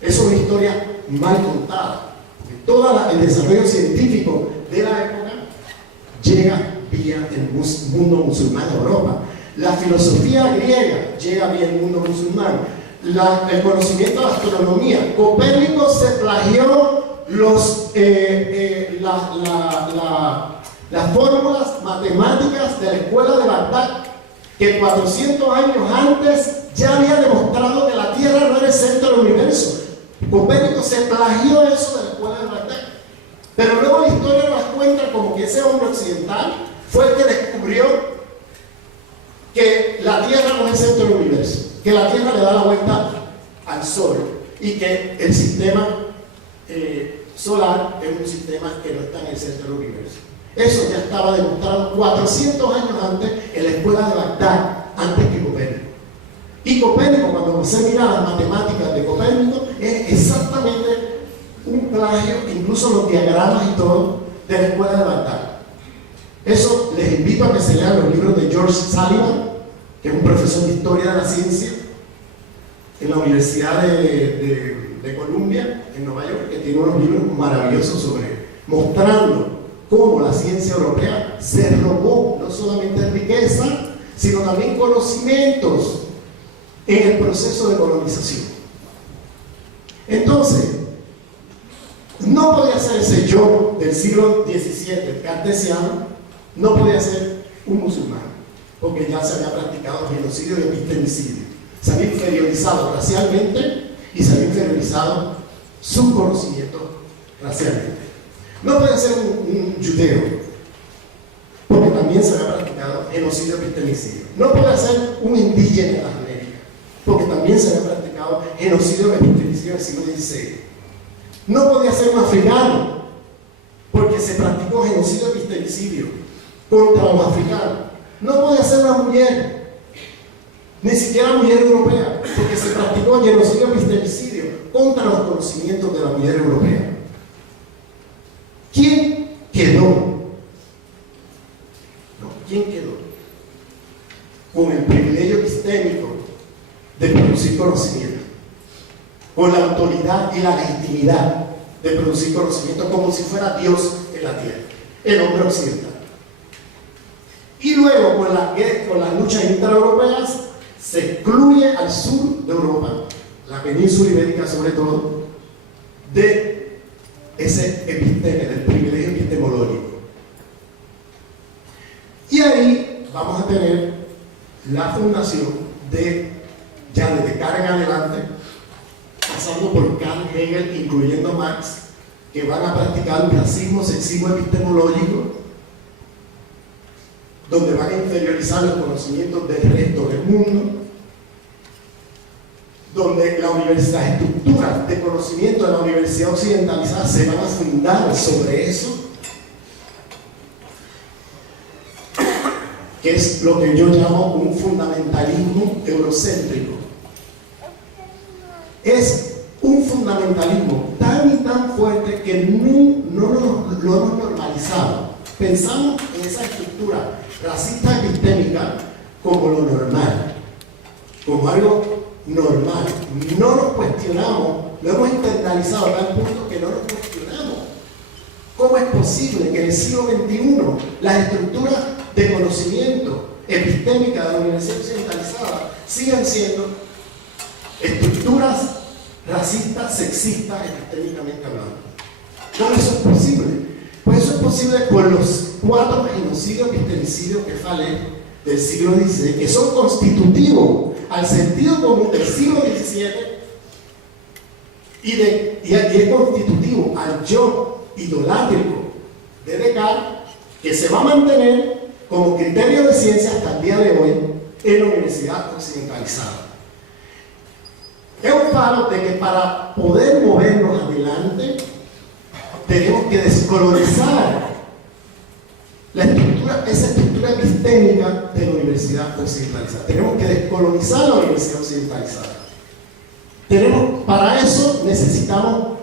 Eso es una historia mal contada. Todo el desarrollo científico de la época llega vía el mundo musulmán a Europa. La filosofía griega llega vía el mundo musulmán. El conocimiento de la astronomía. Copérnico se plagió las fórmulas matemáticas de la escuela de Bagdad, que 400 años antes ya había demostrado que la Tierra no era el centro del universo. Copérnico se plagió eso de la escuela de Bagdad. Pero luego la historia nos cuenta como que ese hombre occidental fue el que descubrió que la Tierra no es el centro del universo, que la Tierra le da la vuelta al Sol y que el sistema solar es un sistema que no está en el centro del universo. Eso ya estaba demostrado 400 años antes en la escuela de Bagdad, antes que Copérnico. Y Copérnico, cuando se mira las matemáticas de Copérnico, es exactamente un plagio, incluso los diagramas y todo, de la escuela de Bagdad. Eso les invito a que se lean los libros de George Sullivan, que es un profesor de historia de la ciencia en la Universidad de Columbia, en Nueva York, que tiene unos libros maravillosos mostrando cómo la ciencia europea se robó no solamente riqueza, sino también conocimientos en el proceso de colonización. Entonces, no podía ser ese yo del siglo XVII, cartesiano, no podía ser un musulmán, porque ya se había practicado genocidio y epistemicidio. Se había inferiorizado racialmente y se había inferiorizado su conocimiento racialmente. No puede ser un judeo, porque también se había practicado genocidio y epistemicidio. No puede ser un indígena de América, porque también se había practicado genocidio y epistemicidio en el siglo XVI. No podía ser un africano, porque se practicó genocidio y epistemicidio contra los africanos. No podía ser una mujer, ni siquiera mujer europea, porque se practicó genocidio y epistemicidio contra los conocimientos de la mujer europea. ¿Quién quedó? ¿Quién quedó con el privilegio epistémico de producir conocimiento, con la autoridad y la legitimidad de producir conocimiento como si fuera Dios en la tierra, el hombre occidental? Y luego con las luchas intraeuropeas se excluye al sur de Europa, la península ibérica sobre todo, de ese episteme, del privilegio epistemológico. Y ahí vamos a tener la fundación ya desde Kant en adelante, pasando por Kant, Hegel, incluyendo Marx, que van a practicar un racismo, sexismo epistemológico, donde van a inferiorizar los conocimientos del resto del mundo, donde las estructuras de conocimiento de la universidad occidentalizada se van a fundar sobre eso, que es lo que yo llamo un fundamentalismo eurocéntrico. Es un fundamentalismo tan y tan fuerte que no lo hemos normalizado. Pensamos en esa estructura racista epistémica como lo normal, como algo normal. No nos cuestionamos, lo hemos internalizado a tal punto que no nos cuestionamos. ¿Cómo es posible que en el siglo XXI las estructuras de conocimiento epistémica de la universidad occidentalizada sigan siendo estructuras racistas, sexistas, epistémicamente hablando? ¿Cómo eso es posible? Pues eso es posible por los 4 genocidios epistemicidios que falé del siglo XVI, que son constitutivos al sentido común del siglo XVII y es constitutivo al yo idolátrico de Descartes, que se va a mantener como criterio de ciencia hasta el día de hoy en la universidad occidentalizada. Es un palo de que para poder movernos adelante tenemos que descolonizar esa estructura epistémica de la universidad occidentalizada. Tenemos que descolonizar la universidad occidentalizada. Para eso necesitamos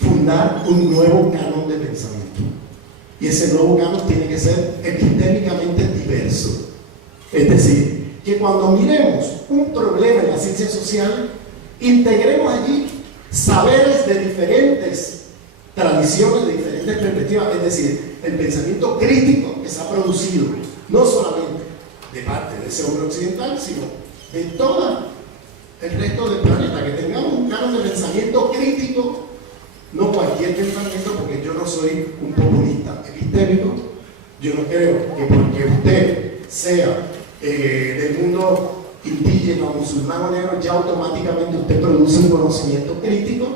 fundar un nuevo canon de pensamiento. Y ese nuevo canon tiene que ser epistémicamente diverso. Es decir, que cuando miremos un problema en la ciencia social, integremos allí saberes de diferentes tradiciones, de diferentes perspectivas, es decir, el pensamiento crítico que se ha producido, no solamente de parte de ese hombre occidental, sino de todo el resto del planeta, que tengamos un canon de pensamiento crítico, no cualquier pensamiento, porque yo no soy un populista epistémico. Yo no creo que porque usted sea del mundo indígena o musulmán o negro, ya automáticamente usted produce un conocimiento crítico,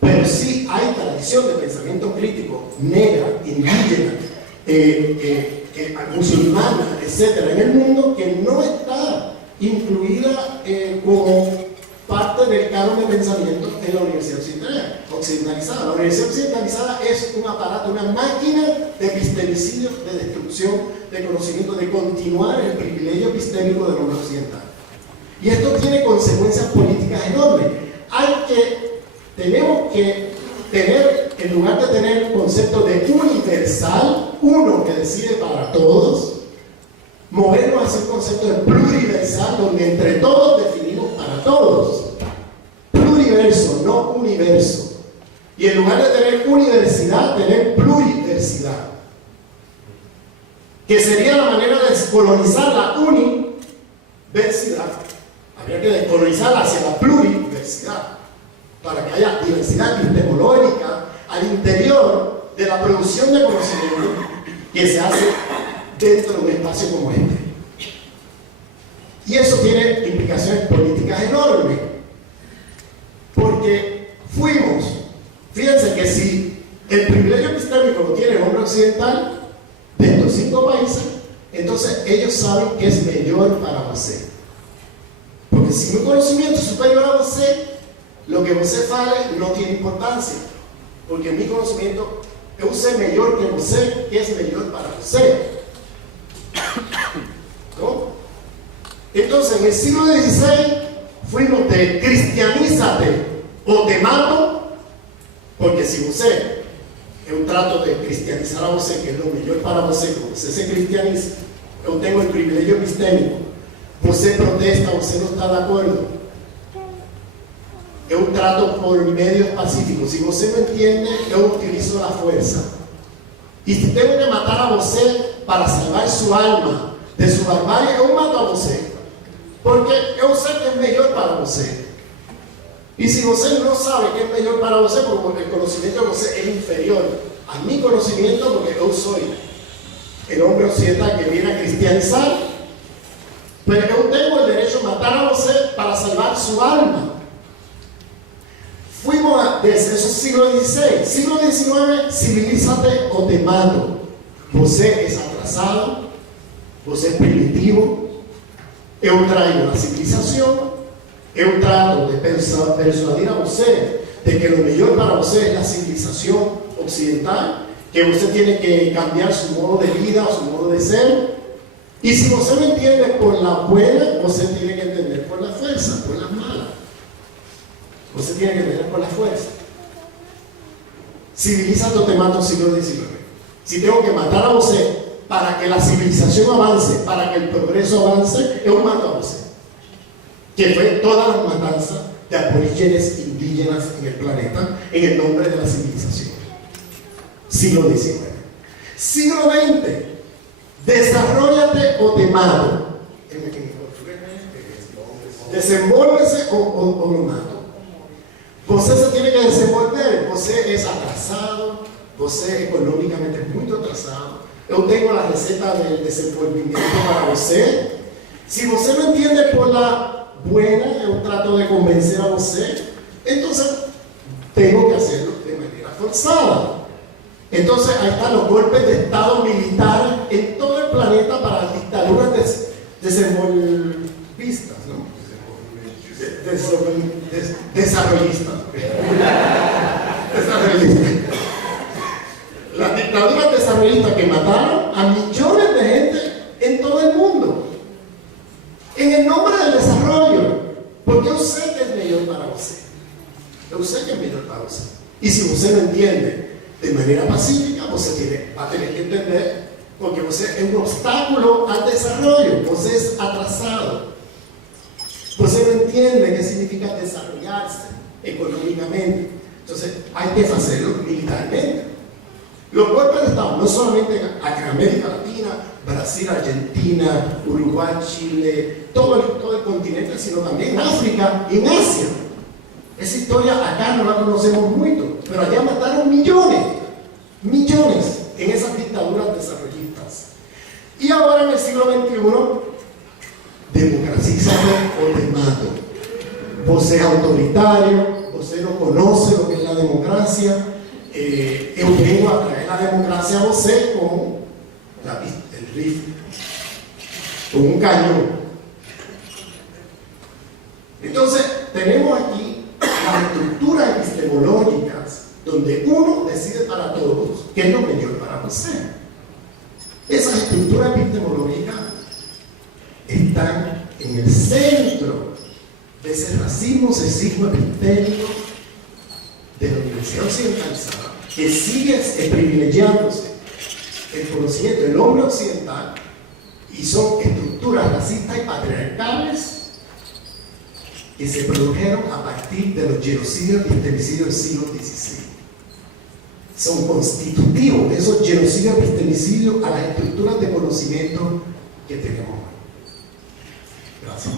pero sí hay tradición de pensamiento crítico negra, indígena, musulmana, etcétera, en el mundo, que no está incluida como parte del canon de pensamiento en la universidad occidentalizada. La universidad occidentalizada es un aparato, una máquina de epistemicidio, de destrucción de conocimiento, de continuar el privilegio epistémico del hombre occidental. Y esto tiene consecuencias políticas enormes. Tenemos que tener, en lugar de tener conceptos de universal, uno que decide para todos, movernos hacia un concepto de pluriversal, donde entre todos definimos para todos. Pluriverso, no universo. Y en lugar de tener universidad, tener pluriversidad. Que sería la manera de descolonizar la universidad. Habría que descolonizarla hacia la pluriversidad, para que haya diversidad epistemológica al interior de la producción de conocimiento que se hace dentro de un espacio como este. Y eso tiene implicaciones políticas enormes, porque fíjense que si el privilegio epistémico lo tiene el hombre occidental, de estos 5 países, entonces ellos saben que es mejor para usted. Porque si mi conocimiento es superior a usted, lo que usted fale no tiene importancia. Porque mi conocimiento es usted mejor que usted, que es mejor para usted. ¿No? Entonces, en el siglo XVI fuimos de cristianízate o te mato, porque si usted es un trato de cristianizar a usted, que es lo mejor para usted, como usted se cristianiza, yo tengo el privilegio epistémico, usted protesta, usted no está de acuerdo, es un trato por medios pacíficos. Si usted no entiende, yo utilizo la fuerza. Y si tengo que matar a usted para salvar su alma de su barbarie, yo mato a usted, porque yo sé que es mejor para usted. Y si usted no sabe que es mejor para usted, porque el conocimiento de usted es inferior a mi conocimiento, porque yo soy el hombre occidental que viene a cristianizar, pero yo tengo el derecho a matar a usted para salvar su alma. Fuimos desde esos siglo XVI. Siglo XIX, civilízate o te mato. Usted es atrasado, usted es primitivo. Yo traigo la civilización. Yo trato de persuadir a usted de que lo mejor para usted es la civilización occidental, que usted tiene que cambiar su modo de vida, su modo de ser. Y si usted no entiende por la buena, usted tiene que entender por la fuerza, por la mala. Usted tiene que entender por la fuerza. Civilízate o te mato, siglo XIX. Si tengo que matar a usted para que la civilización avance, para que el progreso avance, yo mato a usted. Que fue todas las matanzas de aborígenes indígenas en el planeta en el nombre de la civilización. Siglo XIX. Siglo XX. Desarróllate o te mato. Desenvólvese o lo mato. Usted se tiene que desenvolver. Usted es atrasado. Usted económicamente es muy atrasado. Yo tengo la receta del desenvolvimiento para usted. Si usted no entiende por la buena, yo trato de convencer a usted, entonces tengo que hacerlo de manera forzada. Entonces ahí están los golpes de estado militar en todo el planeta para dictaduras desenvolvistas, ¿no? Desarrollistas. Las dictaduras desarrollistas que mataron a millones de gente en todo el mundo en el nombre del desarrollo, porque yo sé que es mejor para usted. Yo sé que es mejor para usted. Y si usted no entiende de manera pacífica, usted va a tener que entender, porque usted es un obstáculo al desarrollo, usted es atrasado. Usted no entiende qué significa desarrollarse económicamente. Entonces hay que hacerlo militarmente. Los golpes de Estado, no solamente en América Latina, Brasil, Argentina, Uruguay, Chile, todo el continente, sino también en África y en Asia. Esa historia acá no la conocemos mucho, pero allá mataron millones en esas dictaduras desarrollistas. Y ahora en el siglo XXI, democracízate o te mato. Vos es autoritario, vos no conoce lo que es la democracia. Yo vengo a traer la democracia a vos con el rifle, con un cañón. Entonces, tenemos aquí las estructuras epistemológicas donde uno decide para todos qué es lo mejor para usted. Esas estructuras epistemológicas están en el centro de ese racismo, sexismo epistémico de la Universidad Occidentalizada, que sigue privilegiándose el conocimiento del hombre occidental, y son estructuras racistas y patriarcales que se produjeron a partir de los genocidios y epistemicidios del siglo XVI. Son constitutivos esos genocidios y epistemicidios a las estructuras de conocimiento que tenemos hoy. Gracias.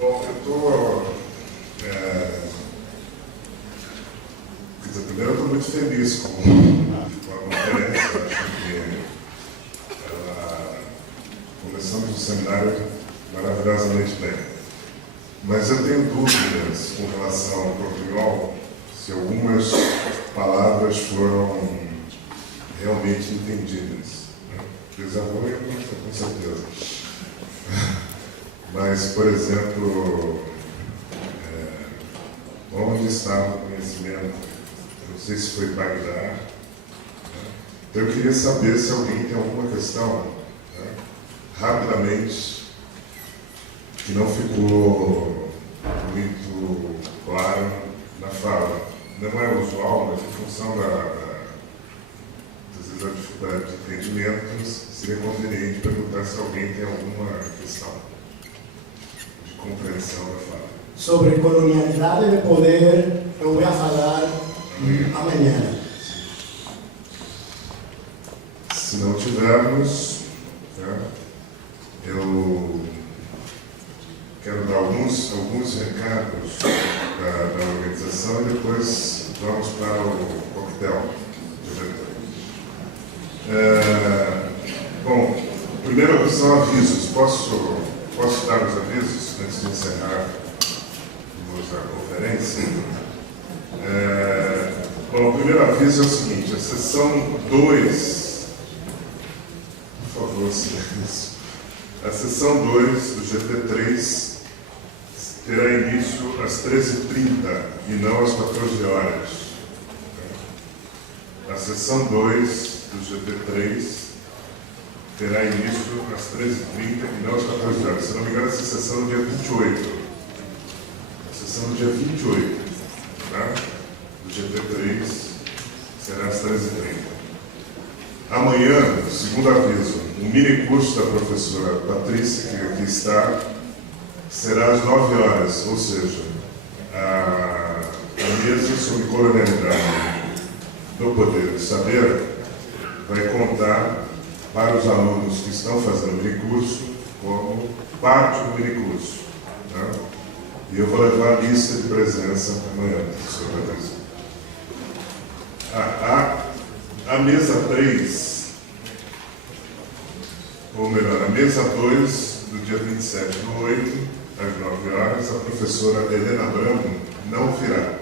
Bom, eu estou. Primeiro, eu estou muito feliz com a conferência. Acho que começamos o seminário maravilhosamente bem. Mas eu tenho dúvidas com relação ao portunhol, se algumas palavras foram realmente entendidas. Desarrollo, com certeza. Mas, por exemplo, onde está o conhecimento? Não sei se foi Bagdá. Então, eu queria saber se alguém tem alguma questão, rapidamente, que não ficou muito claro na fala. Não é usual, mas em função às vezes, da dificuldade de entendimento, seria conveniente perguntar se alguém tem alguma questão de compreensão da fala. Sobre colonialidade de poder, eu vou falar amanhã. Se não tivermos, eu quero dar alguns recados da organização e depois vamos para o coquetel. Bom, primeiro são avisos. Posso dar os avisos antes de encerrar a conferência? Bom, o primeiro aviso é o seguinte: a sessão 2, por favor, silêncio. A sessão 2 do GT3 terá início às 13h30 e não às 14 horas. A sessão 2 do GT3 terá início às 13h30 e não às 14 horas. Se não me engano, essa sessão é no dia 28. A sessão do dia 28, tá? Do GT3 será às 13h30. Amanhã, segundo aviso, o mini curso da professora Patrícia, que aqui está, será às 9 horas, ou seja, a mesa sobre colonialidade do poder do saber vai contar para os alunos que estão fazendo o minicurso como parte do minicurso. Tá? E eu vou levar a lista de presença amanhã, professora Patrícia. A mesa 3, ou melhor, a mesa 2, do dia 27/8, às 9 horas, a professora Helena Abramo não virá.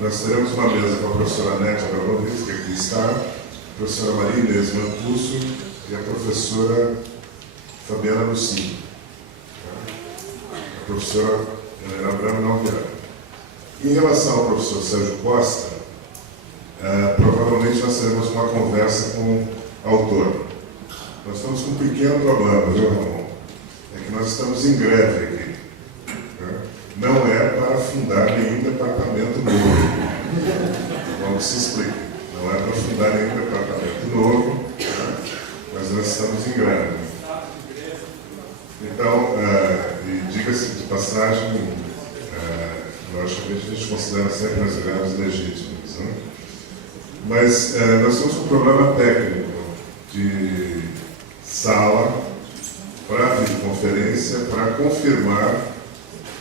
Nós teremos uma mesa com a professora Nete Abramovic, que aqui está, a professora Maria Inês Mancuso e a professora Fabiana Lucino. A professora Helena Abramo não virá. Em relação ao professor Sérgio Costa, provavelmente nós teremos uma conversa com o autor. Nós estamos com um pequeno problema, viu, Ramon? É que nós estamos em greve aqui. Não é para fundar nenhum departamento novo. Vamos se explicar. Não é para fundar nenhum departamento novo, mas nós estamos em greve. Então, e diga-se de passagem, logicamente a gente considera sempre as greves legítimas. Né? Mas nós temos um problema técnico de sala para a videoconferência, para confirmar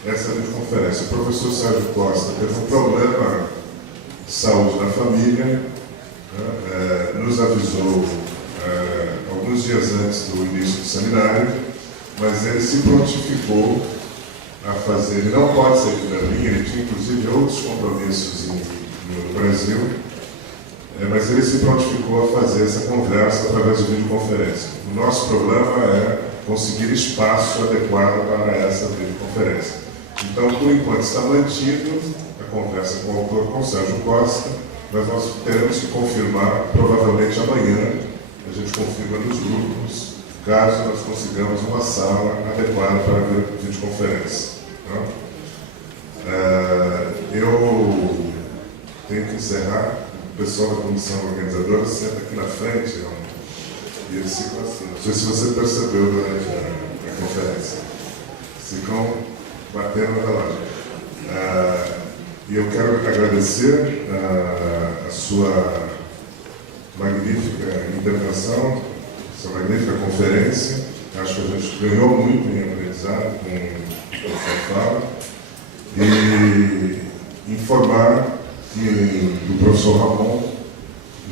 essa videoconferência. O professor Sérgio Costa teve um problema de saúde na família, né? Nos avisou alguns dias antes do início do seminário, mas ele se prontificou a fazer. Ele não pode sair de Berlim, ele tinha inclusive outros compromissos no Brasil, mas ele se prontificou a fazer essa conversa através de videoconferência. O nosso problema é conseguir espaço adequado para essa videoconferência. Então, por enquanto, está mantido a conversa com o autor, com o Sérgio Costa, mas nós teremos que confirmar, provavelmente amanhã, a gente confirma nos grupos, caso nós consigamos uma sala adequada para a videoconferência. Eu tenho que encerrar. O pessoal da comissão organizadora senta aqui na frente e eles ficam assim. Não sei se você percebeu durante a conferência. Ficam batendo na relógio. E eu quero agradecer a sua magnífica intervenção, sua magnífica conferência. Acho que a gente ganhou muito em aprendizado com o que você fala. E informar que o professor Ramon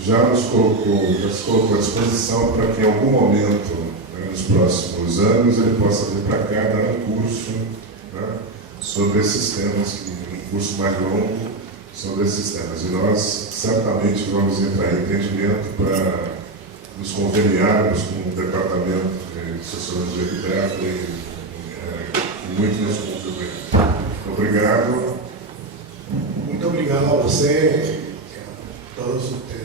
já se colocou à disposição para que em algum momento, nos próximos anos, ele possa vir para cá dar um curso sobre esses temas, um curso mais longo sobre esses temas. E nós certamente vamos entrar em entendimento para nos conveniarmos com o Departamento de Sociologia de Berkeley, que muito nos contribui. Obrigado. Muito obrigado a você, a todos ustedes.